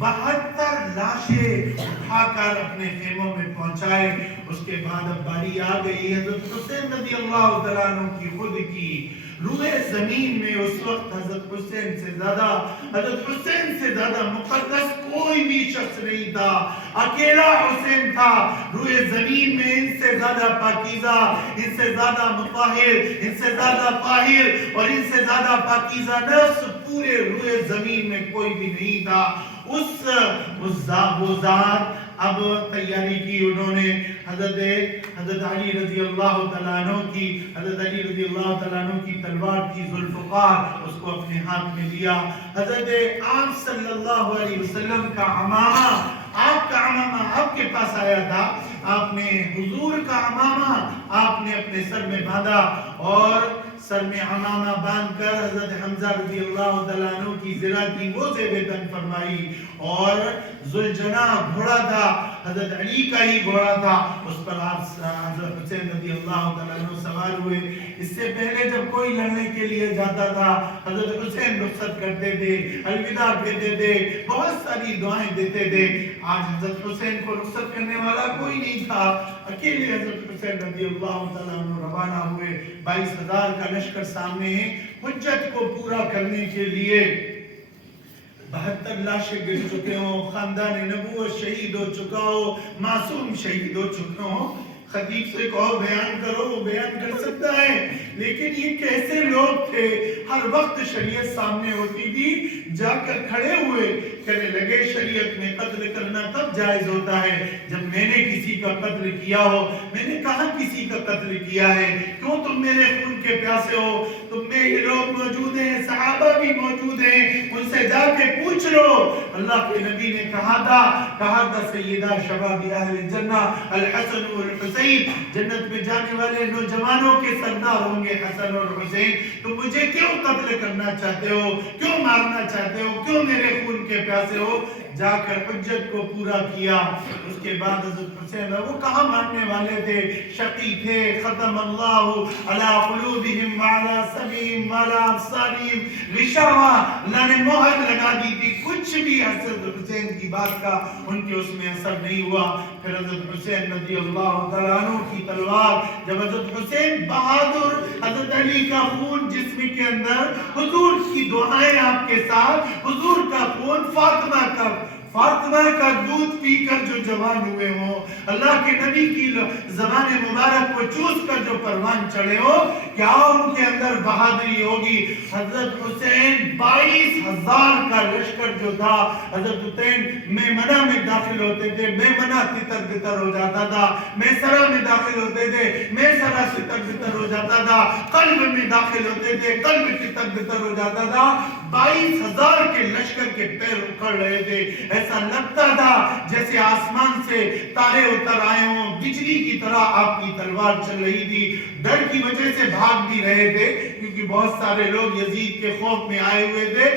72 لاشیں اٹھا کر اپنے خیموں میں پہنچائے۔ اس کے بعد اب باری آ گئی حضرت حسین رضی اللہ تعالیٰ عنہ کی خود کی روئے زمین میں اس وقت حضرت حسین سے زیادہ مقدس کوئی بھی شخص نہیں تھا، اکیلا حسین تھا روئے زمین میں، ان سے زیادہ پاکیزہ، ان سے زیادہ مطہر، ان سے زیادہ طاہر اور ان سے زیادہ پاکیزہ نفس پورے روئے زمین میں کوئی بھی نہیں تھا۔ وہ ذات اب تیاری کی انہوں نے حضرت علی رضی اللہ تعالیٰ عنہ کی تلوار تھی ذوالفقار، اس کو اپنے ہاتھ میں لیا۔ حضرت آپ صلی اللہ علیہ وسلم کا عمامہ، آپ کا عمامہ آپ کے پاس آیا تھا، آپ نے حضور کا عمامہ آپ نے اپنے سر میں باندھا، اور سر میں عمامہ باندھ کر حضرت حمزہ رضی اللہ تعالیٰ عنہ کی زرہ کی وہ زیب تن فرمائی، اور ذوالجناح گھوڑا تھا حضرت علی کا ہی گھوڑا تھا، اس پر آپ حضرت حسین رضی اللہ تعالیٰ عنہ سوار ہوئے۔ اس سے پہلے جب کوئی لڑنے کے لیے جاتا تھا حضرت حسین رخصت کرتے تھے، الوداع کہتے تھے، بہت ساری دعائیں دیتے تھے۔ آج حضرت حسین کو رخصت کرنے والا کوئی نہیں تھا، اکیلے حضرت حسین رضی اللہ تعالیٰ عنہ روانہ ہوئے، 22,000 کا لشکر سامنے ہے، حجت کو پورا کرنے کے لیے 72 لاشیں گر چکے ہوں، خاندان نبوت شہید ہو چکا ہو، معصوم شہید ہو چکے ہوں۔ خطیب سے کہو بیان کرو، وہ بیان کر سکتا ہے، لیکن یہ کیسے لوگ تھے، ہر وقت شریعت سامنے ہوتی تھی، جا کر کھڑے ہوئے کہنے لگے شریعت میں قتل کرنا تب جائز ہوتا ہے جب میں نے کسی کا قتل کیا ہو۔ میں نے کہا کسی کا قتل کیا ہے، کیوں تم میرے خون کے پیاسے ہو؟ تم میں یہ لوگ موجود ہیں، صحابہ بھی موجود ہیں، ان سے جا کے پوچھ لو۔ اللہ کے نبی نے کہا تھا سیدہ شباب اہل الجنہ الحسن والحسین، جنت میں جانے والے نوجوانوں کے سردار ہوں گے حسن اور حسین، تو مجھے کیوں قتل کرنا چاہتے ہو، کیوں مارنا چاہتے ہو، کیوں میرے خون کے پیاسے ہو؟ جا کر حجت کو پورا کیا۔ اس کے بعد حضرت حسین وہ کہاں ماننے والے تھے، شقی تھے، ختم اللہ علی قلوبہم وعلی سمعہم تمیم والا افساریم غشاوہ اللہ نے مہر لگا دی تھی، کچھ بھی حضرت حسین کی بات کا ان کے اس میں اثر نہیں ہوا۔ پھر حضرت حسین رضی اللہ تعالیٰ عنہ کی تلوار، جب حضرت حسین بہادر، حضرت علی کا خون جسم کے اندر، حضور کی دعائیں آپ کے ساتھ، حضور کا خون، فاطمہ کا دودھ پی کر جو جوان ہوئے ہوں، اللہ کے نبی کی زبان مبارک کو چوس کر جو پروان چڑھے ہو، کیا ان کے اندر بہادری ہوگی؟ حضرت حسین 22,000 کا لشکر جو تھا، حضرت حسین میمنہ میں داخل ہوتے تھے، میمنہ تتر بتر ہو جاتا تھا، میسرہ میں داخل ہوتے تھے، میسرہ تتر بتر ہو جاتا تھا، قلب میں داخل ہوتے تھے، قلب تتر بتر ہو جاتا تھا۔ 22,000 کے لشکر کے پیر اکھڑ رہے تھے، ایسا لگتا تھا جیسے آسمان سے تارے اتر آئے ہوں، بجلی کی طرح آپ کی تلوار چل رہی تھی۔ ڈر کی وجہ سے بھاگ بھی رہے تھے، کیونکہ بہت سارے لوگ یزید کے خوف میں آئے ہوئے تھے،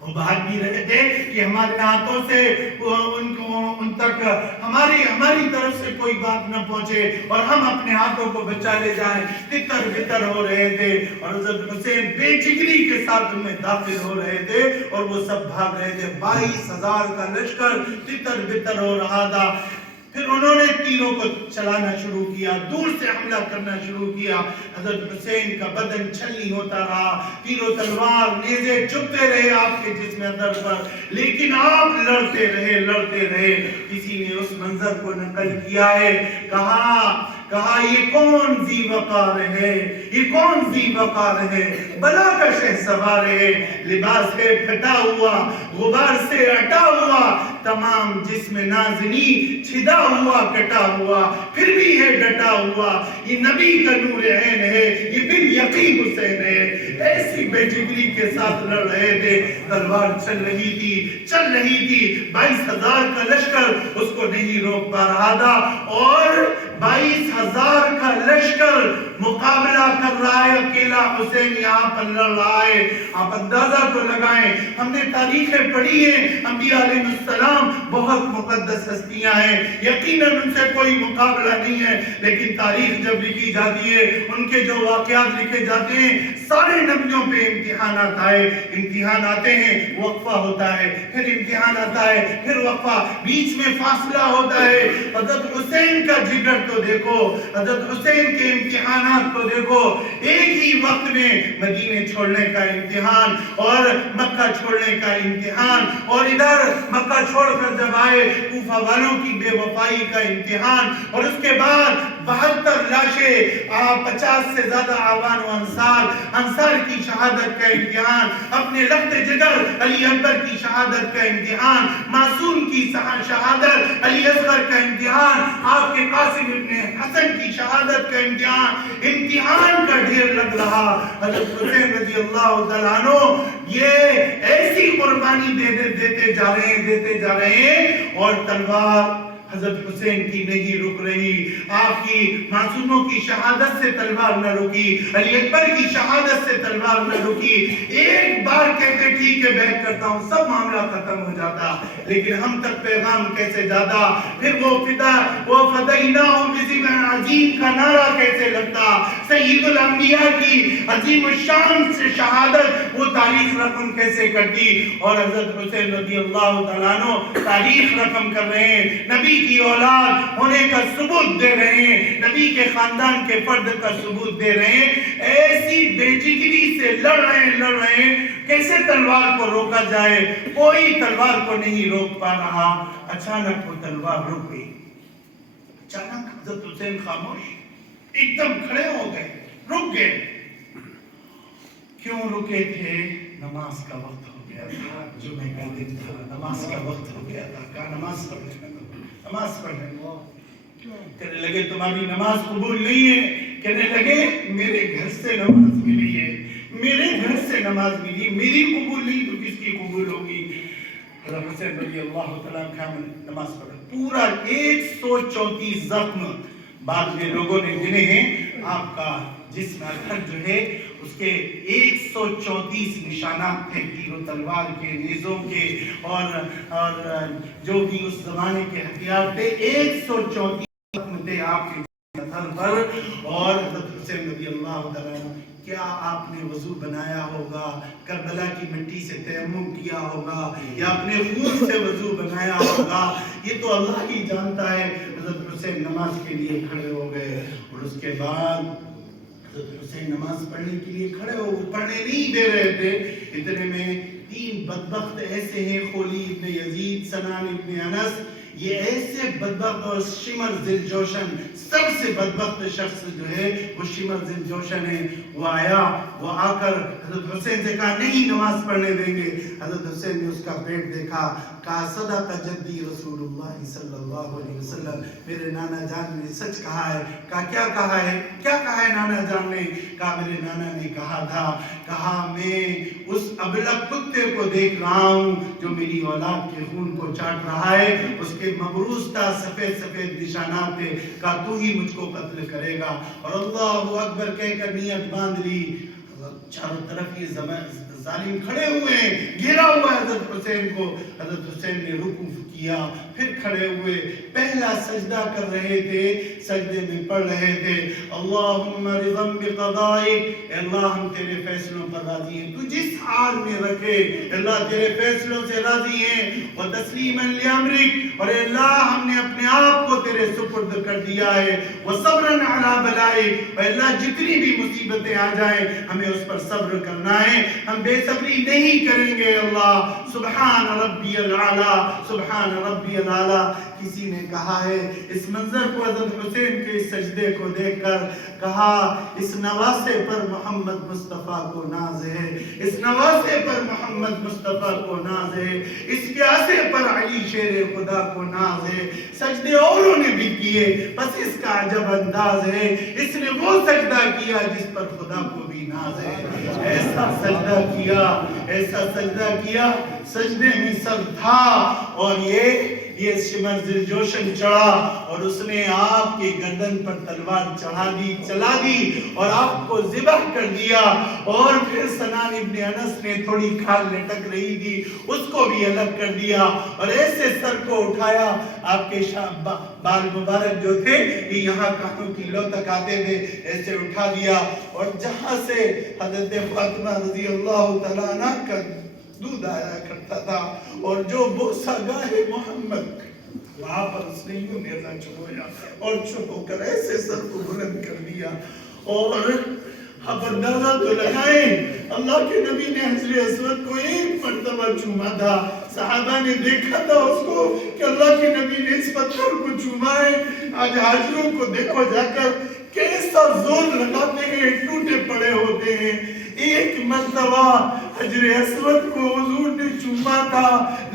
وہ بھاگ بھی رہے تھے کہ ہمارے ہاتھوں سے ان تک ہماری طرف سے کوئی بات نہ پہنچے اور ہم اپنے ہاتھوں کو بچا لے جائیں۔ تتر بتر ہو رہے تھے اور حضرت حسین بے جگری کے ساتھ ان میں داخل ہو رہے تھے اور وہ سب بھاگ رہے تھے۔ 22,000 کا لشکر تتر بتر ہو رہا تھا۔ پھر انہوں نے تیروں کو چلانا شروع کیا، دور سے حملہ کرنا شروع کیا۔ حضرت حسین کا بدن چھلنی ہوتا رہا، تیر و تلوار نیزے چبھتے رہے آپ کے جسم اندر پر، لیکن آپ لڑتے رہے۔ کسی نے اس منظر کو نقل کیا ہے، کہا یہ کون ذی وقار ہے، یہ کون ذی وقار ہے، بلا کا شہسوار ہے، لباس ہے پھٹا ہوا، غبار سے اٹا ہوا، تمام جسم نازنی چھدا ہوا کٹا ہوا، پھر بھی ہے ڈٹا ہوا، یہ نبی کا نور عین ہے، یہ بال یقین حسین ہے۔ ایسی بے جگری کے ساتھ لڑ رہے تھے، تلوار چل رہی تھی 22,000 کا لشکر اس کو نہیں روک پا رہا تھا، اور 22,000 کا لشکر مقابلہ کر رہا ہے، اکیلا حسین یہاں پر لڑ رہا ہے۔ آپ اندازہ تو لگائیں، ہم نے تاریخیں پڑھی ہیں، انبیاء علیہ السلام بہت مقدس ہستیاں ہیں، یقیناً ان سے کوئی مقابلہ نہیں ہے، لیکن تاریخ جب لکھی جاتی ہے، ان کے جو واقعات لکھے جاتے ہیں، سارے نبیوں پہ امتحانات آئے، امتحان آتے ہیں، وقفہ ہوتا ہے، پھر امتحان آتا ہے، پھر وقفہ، بیچ میں فاصلہ ہوتا ہے۔ حضرت حسین کا جگر تو دیکھو، حضرت حسین کے امتحانات کو دیکھو، ایک ہی وقت میں مدینے چھوڑنے کا امتحان اور مکہ چھوڑنے کا امتحان، اور ادھر مکہ چھوڑ کر جب آئے کوفہ والوں کی بے وفائی کا امتحان، اور اس کے بعد 72 لاشیں، 50 سے زیادہ آوان و انصار کی شہادت کا امتحان، اپنے لخت جگر علی اکبر کی شہادت کا امتحان، معصوم کی شہادت، علی اصغر کا امتحان، آپ کے قاسم ابن حسن کی شہادت کا امتحان کا ڈھیر لگ رہا۔ حضرت حسین رضی اللہ تعالیٰ عنہ یہ ایسی قربانی دیتے جا رہے ہیں، اور تلوار حضرت حسین کی نہیں رک رہی، آپ کی معصوموں کی شہادت سے تلوار نہ رکی، علی اکبر کی شہادت سے تلوار نہ رکی۔ ایک بار کہتے ٹھیک ہے بیعت کرتا ہوں، سب معاملہ ختم ہو جاتا، لیکن ہم تک پیغام کیسے جاتا؟ پھر وہ فدیناہ بذبح عظیم کا نعرہ کیسے لگتا؟ سید الانبیاء کی عظیم الشان سے شہادت وہ تاریخ رقم کیسے کرتی؟ اور حضرت حسین رضی اللہ تعالیٰ عنہ تاریخ رقم کر رہے ہیں، نبی کی اولاد ہونے کا ثبوت دے رہے ہیں، نبی کے خاندان کے فرد کا ثبوت دے رہے ہیں، ایسی بے جگری سے لڑ رہے ہیں، کیسے تلوار کو روکا جائے؟ کوئی تلوار کو نہیں روک پا رہا۔ اچانک وہ تلوار رک گئی، اچانک حضرت حسین خاموش، ایک دم کھڑے ہو گئے، رک گئے۔ کیوں رکے تھے؟ نماز کا وقت ہو گیا تھا، جمعہ کا دن تھا، نماز کا وقت ہو گیا تھا، کہا نماز پڑھنے کہنے لگے تمہاری نماز قبول نہیں ہے، کہنے لگے میرے گھر سے نماز ملی ہے، میرے گھر سے نماز ملی، میری قبول نہیں تو کس کی قبول ہوگی؟ حضرت حسین رضی اللہ تعالیٰ عنہ نماز پڑھا، پورا 134 زخم بعد میں لوگوں نے گنے ہیں، آپ کا جسم اکھر جو ہے اس کے 134 نشانات تھے، تیر و تلوار کے، نیزوں کے، اور جو بھی اس زمانے کے ہتھیار تھے، 134 زخم تھے آپ کے سر پر، اور حضرت حسین رضی اللہ تعالیٰ کیا آپ نے وضو بنایا ہوگا، کربلا کی مٹی سے تیمم کیا ہوگا یا اپنے خون سے وضو بنایا ہوگا، یہ تو اللہ ہی جانتا ہے۔ حضرت حسین نماز کے لیے کھڑے ہو گئے اور اس کے بعد حضرت حسین نماز پڑھنے کے لیے کھڑے ہو، پڑھنے نہیں دے رہے تھے۔ اتنے میں 3 بدبخت ایسے ہیں، خولی ابن یزید، سنان ابن انس، یہ ایسے بدبخت، اور شمر ذل جوشن، سب سے بدبخت شخص جو ہے وہ شمر ذل جوشن ہے۔ وہ آیا، وہ آ کر حضرت حسین سے کہا نہیں نماز پڑھنے دیں گے۔ حضرت حسین نے اس کا پیٹ دیکھا، کہا صدق جدی رسول اللہ صلی اللہ علیہ وسلم، میرے نانا جان نے سچ کہا ہے۔ کہا کیا کہا ہے؟ کیا کہا ہے نانا جان نے؟ کہا میرے نانا نے کہا تھا، کہا میں اس ابلک کتے کو دیکھ رہا ہوں جو میری اولاد کے خون کو چاٹ رہا ہے، اس کے مبروز تھا، سفید سفید نشانات تھے، کہا تو ہی مجھ کو قتل کرے گا۔ اور اللہ اکبر کہہ کر نیت باندھ لی۔ چاروں طرف یہ ظالم کھڑے ہوئے ہیں، گھیرا ہوا ہے حضرت حسین کو۔ حضرت حسین نے رکوع کیا، پھر کھڑے ہوئے، پہلا سجدہ کر رہے تھے، سجدے میں پڑھ رہے تھے اللہم رضا بقضائک، اے اللہ ہم تیرے فیصلوں پر راضی ہیں، تو جس حال میں رکھے اللہ تیرے فیصلوں سے راضی ہیں، وتسلیما لامرک، اور اے اللہ ہم نے اپنے آپ کو تیرے سپرد کر دیا ہے، وصبرا علی بلائک، اے اللہ جتنی بھی مصیبتیں آ جائیں ہمیں اس پر صبر کرنا ہے، ہم بے صبری نہیں کریں گے اللہ۔ سبحان ربی العالی، سبحان ربی العالی۔ کسی نے کہا ہے اس منظر کو، حضرت حسین کے اس سجدے کو دیکھ کر کہا اس نواسے پر محمد مصطفیٰ کو ناز ہے، اس نواسے پر محمد مصطفیٰ کو ناز ہے، اس پیاسے پر علی شیر خدا کو ناز ہے۔ سجدے اوروں نے بھی کیے، بس اس کا عجب انداز ہے، اس نے وہ سجدہ کیا جس پر خدا کو بھی ناز ہے۔ ایسا سجدہ کیا، ایسا سجدہ کیا، سجدے میں سر تھا، اور یہ شمر ذل جوشن چڑھا اور اس نے آپ کے گردن پر تلوار چلا دی اور آپ کو ذبح کر دیا۔ اور پھر سنان ابن انس نے تھوڑی کھال لٹک رہی تھی، اس کو بھی الگ کر دیا، اور ایسے سر کو اٹھایا، آپ کے بال مبارک جو تھے یہ یہاں کانوں کی لو تک آتے تھے، ایسے اٹھا دیا، اور جہاں سے حضرت فاطمہ رضی اللہ تعالیٰ عنہ کا دودھ آیا کرتا تھا، اور جو بوسہ گاہے محمد، وہاں پر اس نے یوں نیزہ چھوڑا اور چھپ ہو کر ایسے سر کو بلند کر دیا۔ اور اب اندازہ تو لگائیں، اللہ کے نبی نے حجر اسود کو ایک مرتبہ چوما تھا، صحابہ نے دیکھا تھا اس کو کہ اللہ کے نبی نے اس پتھر کو چوما ہے۔ آج حاجیوں کو دیکھو جا کر کیسا زور لگاتے ہیں، ٹوٹے پڑے ہوتے ہیں۔ ایک مرتبہ حجر اسود کو حضور نے چوما تھا،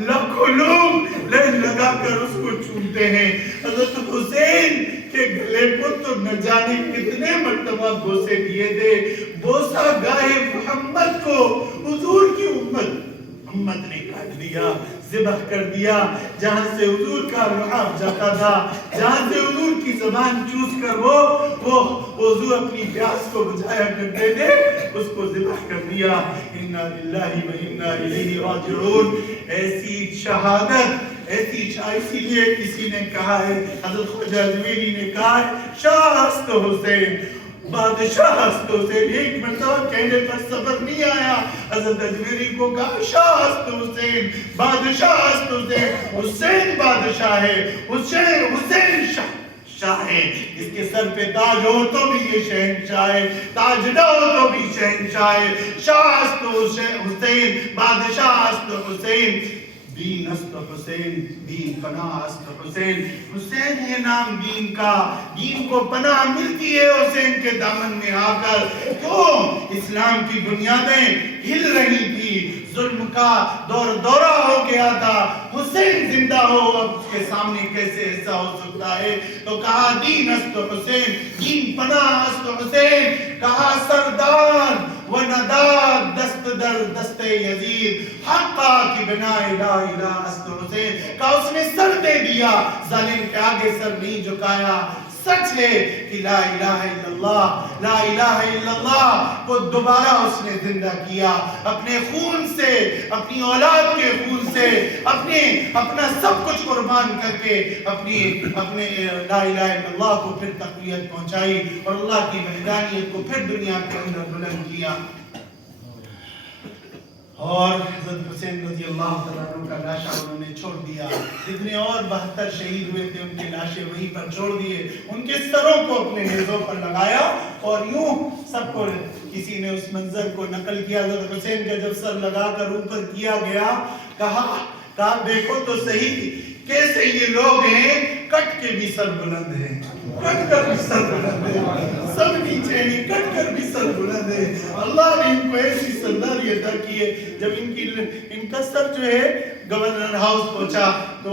لاکھوں لوگ لین لگا کر اس کو چومتے ہیں۔ حضرت حسین کے گلے کو تو نہ جانے کتنے مرتبہ بوسے دیے تھے۔ بوسہ گاہے محمد کو حضور کی امت نے کاٹ دیا، ذبح کر دیا۔ جہاں سے حضور کا لحاف جاتا تھا، جہاں سے حضور کی زبان چوس کر وہ حضور اپنی پیاس کو بجھایا کرتے تھے، اس کو ذبح کر دیا۔ انا للہ و انا الیہ راجعون۔ ایسی شہادت، اسی لیے کسی نے کہا ہے، حضرت خواجہ اجمیری نے کہا ہے، شاہ است حسین، بادشاہ است حسین۔ ایک مرتبہ کہنے پر صبر نہیں آیا، حضرت اجمیری کو کہا شاہ است حسین، بادشاہ است حسین۔ حسین بادشاہ ہے، حسین شاہ ہے، اس کے سر پہ تاج ہو تو بھی یہ شہنشاہ ہے، تاج نہ ہو تو بھی شہنشاہ ہے۔ شاہ است حسین، بادشاہ است حسین، دین است حسین، دین پناہ است حسین۔ حسین ہے نام دین کا، دین کو پناہ ملتی ہے حسین کے دامن میں آ کر۔ کیوں؟ اسلام کی بنیادیں ہل رہی تھی، ظلم کا دورہ ہو گیا تھا، حسین زندہ ہو، اب اس کے سامنے کیسے ایسا ہو سکتا ہے؟ تو کہا دین است حسین، دین پناہ است حسین۔ کہا سردار و ندار دست در دست یزید، حقا کی بنا لا الہ است حسین۔ کہا اس نے سر دے دیا، ظالم کے آگے سر نہیں جھکایا، سچ ہے کہ لا الہ الا اللہ، لا الہ الا اللہ کو دوبارہ اس نے زندہ کیا اپنے خون سے، اپنی اولاد کے خون سے، اپنا سب کچھ قربان کر کے اپنے لا الہ الا اللہ کو پھر تقویت پہنچائی اور اللہ کی وحدانیت کو پھر دنیا کے اندر بلند کیا۔ اور حضرت حسین رضی اللہ تعالیٰ عنہ کا لاشا انہوں نے چھوڑ دیا، جتنے اور 72 شہید ہوئے تھے ان کے لاشیں وہیں پر چھوڑ دیے، ان کے سروں کو اپنے نیزوں پر لگایا اور یوں سب کو، کسی نے اس منظر کو نقل کیا، حضرت حسین کا جب سر لگا کر اوپر کیا گیا، کہا دیکھو تو صحیح کیسے یہ لوگ ہیں، کٹ کے بھی سر بلند ہیں، کٹ کر بھی سر بلند ہے، سب نیچے ہیں، کٹ کر بھی سر بلند ہے۔ اللہ نے ان کو ایسی سرداری عطا کی ہے۔ جب ان کا سر جو ہے گورنر ہاؤس پہنچا تو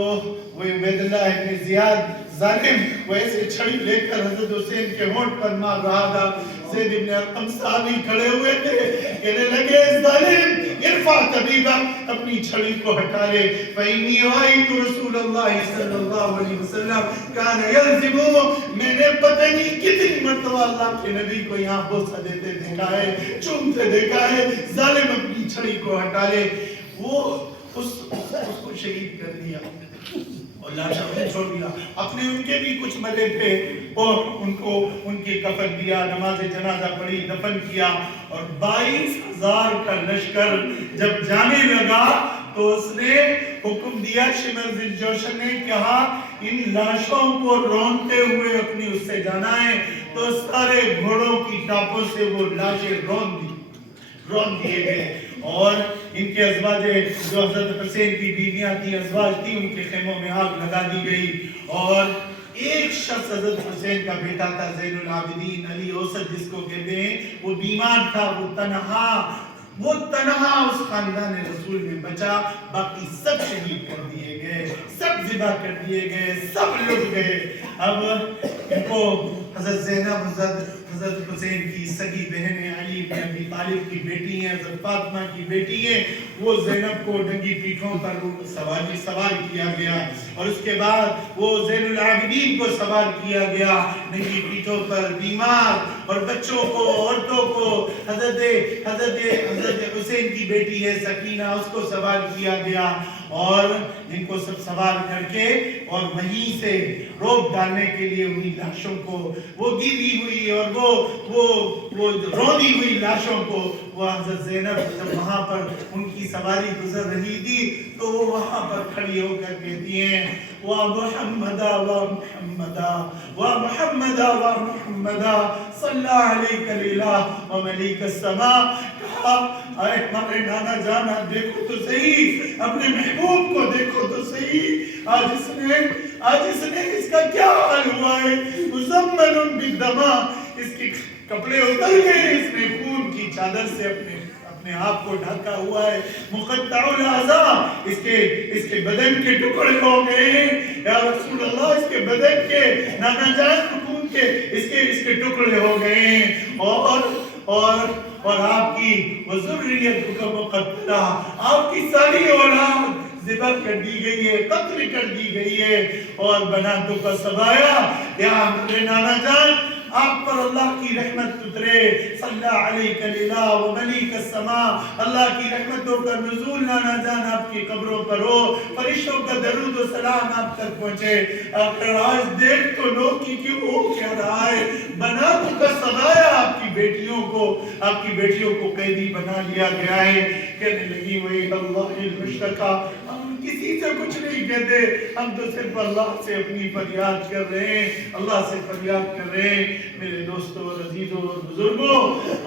وہ عبید اللہ ابن زیاد ظالم وہ ایسے چھڑی لے کر حضرت حسین کے ہونٹ پر مار رہا تھا۔ زید ابن ارقم صحابی کھڑے ہوئے تھے، کہنے لگے ظالم ارفع طبیبہ، اپنی چھڑی کو ہٹا لے، فَإِنِّي رَأَيْتُ رَسُولَ اللَّهِ صلی اللہ علیہ وسلم كَانَ يَلْزِمُ، میں نے پتہ نہیں کتنی مرتبہ اللہ کے نبی کو یہاں بوسہ دیتے دیکھا ہے، چومتے دیکھا ہے، ظالم اپنی چھڑی کو ہٹا لے۔ وہ اس کو شہید کر دیا اور لاشا انہیں چھوڑ دیا۔ اپنے ان کے بھی کچھ ملے تھے اور ان کو ان کی کفن دیا، نماز جنازہ پڑھی، دفن کیا، اور 22,000 کا لشکر جب جانے لگا تو اس نے حکم دیا، شمر ذی جوشن نے کہا ان لاشوں کو رونتے ہوئے اپنی اس سے جانا ہے، تو سارے گھوڑوں کی ٹاپوں سے وہ لاشیں رون دیے گئے، اور ان کے ازواج جو حضرت حسین کی بیویاں تھیں، ازواج تھیں، ان کے خیموں میں آگ لگا دی گئی۔ اور ایک شخص حضرت حسین کا بیٹا تھا زین العابدین علی اوسط جس کو کہتے ہیں، وہ بیمار تھا، وہ تنہا اس خاندان رسول میں بچا، باقی سب شہید کر دیے گئے، سب ذبح کر دیے گئے، سب لٹ گئے۔ اب ان کو حضرت زینب حضرت حسین کی سگی بہن ہے، علی بن ابی طالب کی بیٹی ہیں، حضرت فاطمہ کی بیٹی ہیں، وہ زینب کو ننگی پیٹھوں پر سوار کیا گیا، اور اس کے بعد وہ زین العابدین کو سوار کیا گیا ننگی پیٹھوں پر، بیمار اور بچوں کو، عورتوں کو، حضرت حسین کی بیٹی ہے سکینہ، اس کو سوار کیا گیا، اور ان کو سب سوار کر کے اور وہیں سے روک ڈالنے کے لیے انہی لاشوں کو، وہ گری ہوئی اور وہ روندی ہوئی لاشوں کو، وہ حضرت زینب جب وہاں پر ان کی سواری گزر رہی تھی تو وہ وہاں پر کھڑی ہو کر کہتی ہیں وَمُحَمَّدَا وَمُحَمَّدَا وَمُحَمَّدَا وَمُحَمَّدَا صَلَّى عَلَيْكَ الْإِلَٰهُ وَمَلِيكَ السَّمَاءِ۔ کہا اے ہمارے نانا جانا دیکھو تو صحیح، اپنے محبوب کو دیکھو تو صحیح، آج اس نے اس کا کیا حال ہوا ہے، مزمل بالدماء، اس کے کپڑے اتر گئے، اس نے خون کی چادر سے اپنے آپ کو ڈھکا ہوا ہے، مقطع الاعضاء، اس کے بدن کے ٹکڑے ہو گئے، یا رسول اللہ اس کے بدن کے نانا جان خون کے اس کے ٹکڑے ہو گئے، اور آپ کی وذریت کا مقتلہ، آپ کی ساری اولاد ذبح کر دی گئی ہے، قتل کر دی گئی ہے، اور بناتوں کا سبایا، یا ہمارے نانا جان آپ پر اللہ کی رحمت اترے، صلی علیک الالہ وملیک السماء، اللہ کی رحمتوں کا نزول نانا جان آپ کی قبروں پر ہو، فرشتوں کا درود و سلام آپ تک پہنچے۔ آخر آج دیکھ تو لو کہ وہ کیا رہا ہے، بناتوں کا سبایا، آپ کی بیٹیوں کو قیدی بنا لیا گیا ہے۔ کہنے لگی وہی اللہ المشتقہ، ہم کسی سے کچھ نہیں کہتے، ہم تو صرف اللہ سے اپنی فریاد کر رہے ہیں، اللہ سے فریاد کر رہے ہیں۔ میرے دوستوں اور عزیزوں اور بزرگوں،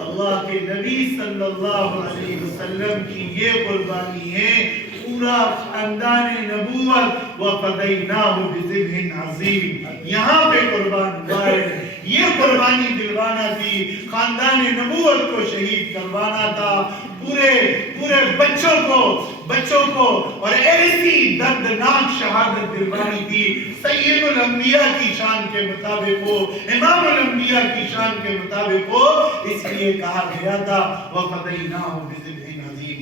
اللہ کے نبی صلی اللہ علیہ وسلم کی یہ قربانی ہے، پورا خاندان نبوت وَفَدَيْنَاهُ بِذِبْحٍ عَظِيمٍ یہاں پہ قربان ہوا ہے۔ یہ قربانی دلوانا تھی، خاندان نبوت کو شہید کروانا تھا، پورے بچوں کو اور ایسی دردناک شہادت دلوانی تھی، سید الانبیاء کی شان کے مطابق ہو، امام الانبیاء کی شان کے مطابق ہو، اس لیے کہا گیا تھا وَفَدَيْنَاهُ بِذِبْحٍ عَظِيمٍ۔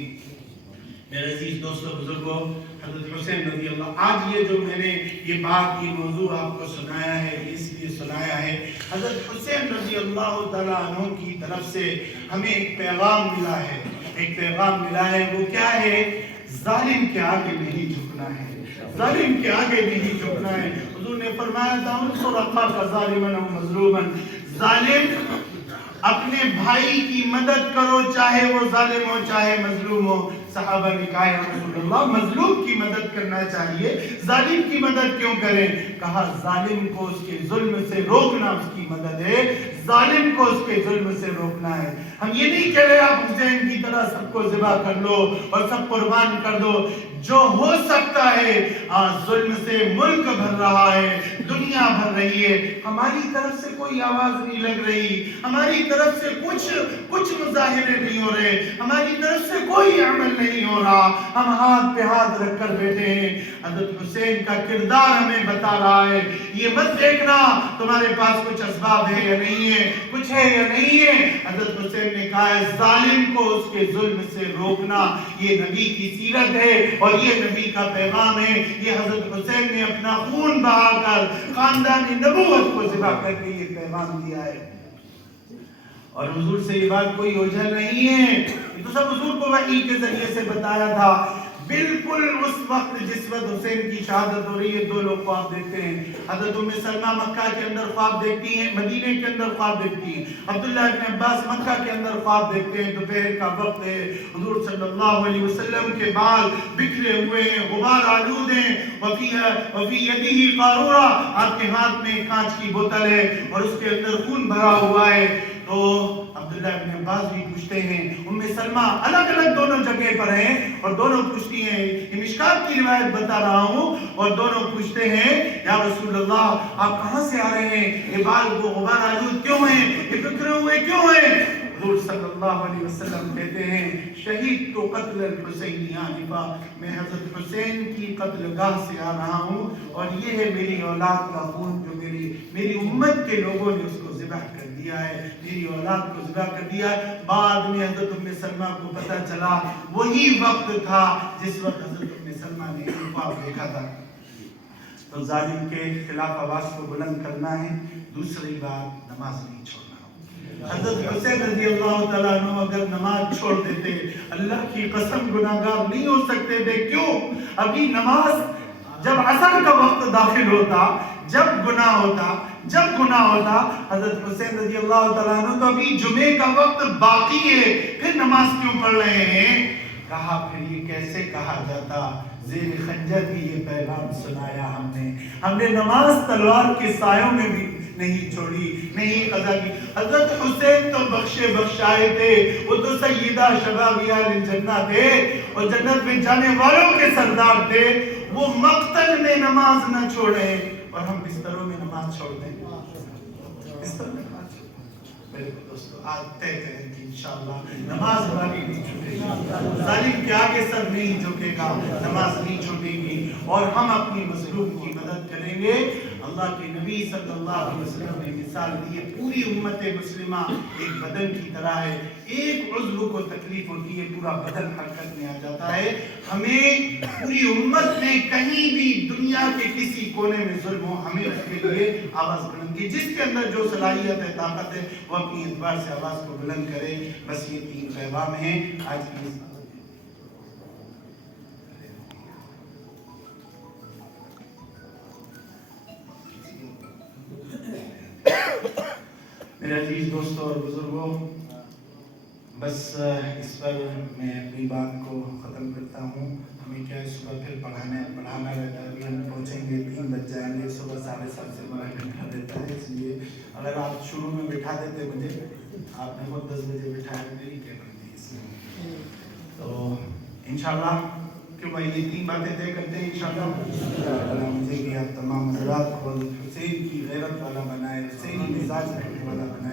میرے عزیز دوستوں بزرگوں، حضرت حسین رضی اللہ، آج یہ جو میں نے یہ بات یہ موضوع آپ کو سنایا ہے، اس لیے سنایا ہے حضرت حسین رضی اللہ تعالیٰ عنہ کی طرف سے ہمیں ایک پیغام ملا ہے، ایک پیغام ملا ہے، وہ کیا ہے؟ ظالم کے آگے نہیں جھکنا ہے، ظالم کے آگے نہیں جھکنا ہے۔ حضور نے فرمایا تھا انصر اخاک ظالما او مظلوما، ظالم اپنے بھائی کی مدد کرو چاہے وہ ظالم ہو چاہے مظلوم ہو۔ صحابہ نے کہا یا رسول اللہ مظلوم کی مدد کرنا چاہیے، ظالم کی مدد کیوں کریں؟ کہا ظالم کو اس کے ظلم سے روکنا اس کی مدد ہے، ظالم کو اس کے ظلم سے روکنا ہے۔ ہم یہ نہیں کہہ رہے آپ حسین کی طرح سب کو ذبح کر لو اور سب قربان کر دو، جو ہو سکتا ہے ظلم سے ملک بھر رہا ہے، دنیا بھر رہی ہے، ہماری طرف سے کوئی آواز نہیں لگ رہی، ہماری طرف سے کچھ مظاہرے نہیں ہو رہے، ہماری طرف سے کوئی عمل نہیں ہو رہا، ہم ہاتھ پہ ہاتھ رکھ کر بیٹھے ہیں۔ حضرت حسین کا کردار ہمیں بتا رہا ہے، یہ مت دیکھنا تمہارے پاس کچھ اسباب ہے یا نہیں ہے، کچھ ہے یا نہیں ہے۔ حضرت حسین نے کہا ہے ظالم کو اس کے ظلم سے روکنا، یہ نبی کی سیرت ہے اور یہ نبی کا پیغام ہے۔ یہ حضرت حسین نے اپنا خون بہا کر خاندان نبوت کو ذبح کر کے یہ پیغام دیا ہے، اور حضور سے یہ بات کوئی اوجھل نہیں ہے، یہ تو سب حضور کو وحی کے ذریعے سے بتایا تھا۔ بالکل اس وقت جس وقت حسین کی شہادت ہو رہی ہے، دو لوگ خواب دیکھتے ہیں۔ حضرت ام سلمہ مکہ کے اندر خواب دیکھتی ہیں، مدینے کے اندر خواب دیکھتی ہیں۔ عبداللہ ابن عباس مکہ کے اندر خواب دیکھتے ہیں، دوپہر کا وقت ہے، حضور صلی اللہ علیہ وسلم کے بال بکھرے ہوئے ہیں، غبار آلود ہیں، وفی یدہ قارورہ، آپ کے ہاتھ میں کانچ کی بوتل ہے اور اس کے اندر خون بھرا ہوا ہے۔ تو عبداللہ ابن عباس بھی پوچھتے ہیں، ام سلمہ الگ الگ دونوں جگہ پر ہیں اور دونوں پوچھتی ہیں، یہ مشکات کی روایت بتا رہا ہوں، اور دونوں پوچھتے ہیں یا رسول اللہ آپ کہاں سے آ رہے ہیں، یہ بال کو غبار آلود کیوں ہیں، یہ بکھرے ہوئے کیوں ہیں؟ حضور صلی اللہ علیہ وسلم کہتے ہیں شہید تو قتل الحسین آنفا، میں حضرت حسین کی قتل گاہ سے آ رہا ہوں، اور یہ ہے میری اولاد کا خون جو میری امت کے لوگوں نے اس کو ذبح کر دیا ہے، میری اولاد کو ذبح کر دیا ہے۔ بعد میں حضرت ام سلمہ کو پتہ چلا وہی وقت تھا جس وقت حضرت ام سلمہ نے خواب دیکھا تھا۔ تو ظالم کے خلاف آواز کو بلند کرنا ہے۔ دوسری بات، نماز نہیں چھوڑنا۔ حضرت حسین رضی اللہ تعالیٰ عنہ اگر نماز چھوڑ دیتے، اللہ کی قسم گناہگار نہیں ہو سکتے تھے۔ کیوں؟ ابھی نماز جب عصر کا وقت داخل ہوتا، جب گناہ ہوتا، حضرت حسین رضی اللہ تعالیٰ عنہ تو ابھی جمعے کا وقت باقی ہے، پھر نماز کیوں پڑھ رہے ہیں؟ کہا پھر یہ کیسے کہا جاتا، زیر خنجر بھی یہ پیغام سنایا ہم نے نماز تلوار کے سایوں میں بھی نہیں چھوڑی، نہیں قضا کی۔ حضرت حسین تو بخشے بخشائے تھے، وہ تو سیدہ شباب اہل جنہ تھے اور جنت میں جانے والوں کے سردار تھے، وہ مقتل میں نماز نہ چھوڑے اور ہم بستروں میں نماز چھوڑ دیں۔ بستر میں نماز چھوڑ دیں۔ میرے دوستو آج طے کریں کہ انشاءاللہ نماز ہماری نہیں چھوٹے گی، ظالم کے آگے سر نہیں جھکے گا، نماز نہیں چھوٹے گی، اور ہم اپنی مظلوم کی مدد کریں گے۔ اللہ کے نبی صلی اللہ علیہ وسلم نے مثال دی ہے، پوری امت مسلمہ ایک بدن کی طرح ہے، ایک عضو کو تکلیف ہوتی ہے پورا بدن حرکت میں آ جاتا ہے۔ ہمیں پوری امت میں کہیں بھی دنیا کے کسی کونے میں ظلم ہو، ہمیں اس کے لیے آواز بلند کی، جس کے اندر جو صلاحیت ہے طاقت ہے وہ اپنی اعتبار سے آواز کو بلند کرے۔ بس یہ 3 پیغام ہیں آج کی۔ میرے عزیز دوستوں اور بزرگوں، بس اس پر میں اپنی بات کو ختم کرتا ہوں۔ ہمیں کیا ہے صبح پھر پڑھانا رہتا ہے، ابھی ہم پہنچیں گے 3 بج جائیں گے، صبح 7:30 سے ہمارا گھنٹہ دیتا ہے، اس لیے اگر آپ شروع میں بٹھا دیتے مجھے، آپ نے خود 10 بجے بٹھایا، میری کیا کرتی اس میں، تو انشاءاللہ کیوں بھائی یہ 3 باتیں طے کرتے ہیں انشاءاللہ۔ اللہ مجھے بھی آپ تمام حضرات کو حسین کی غیرت والا بنائے، حسینی مزاج رکھنے والا بنائے۔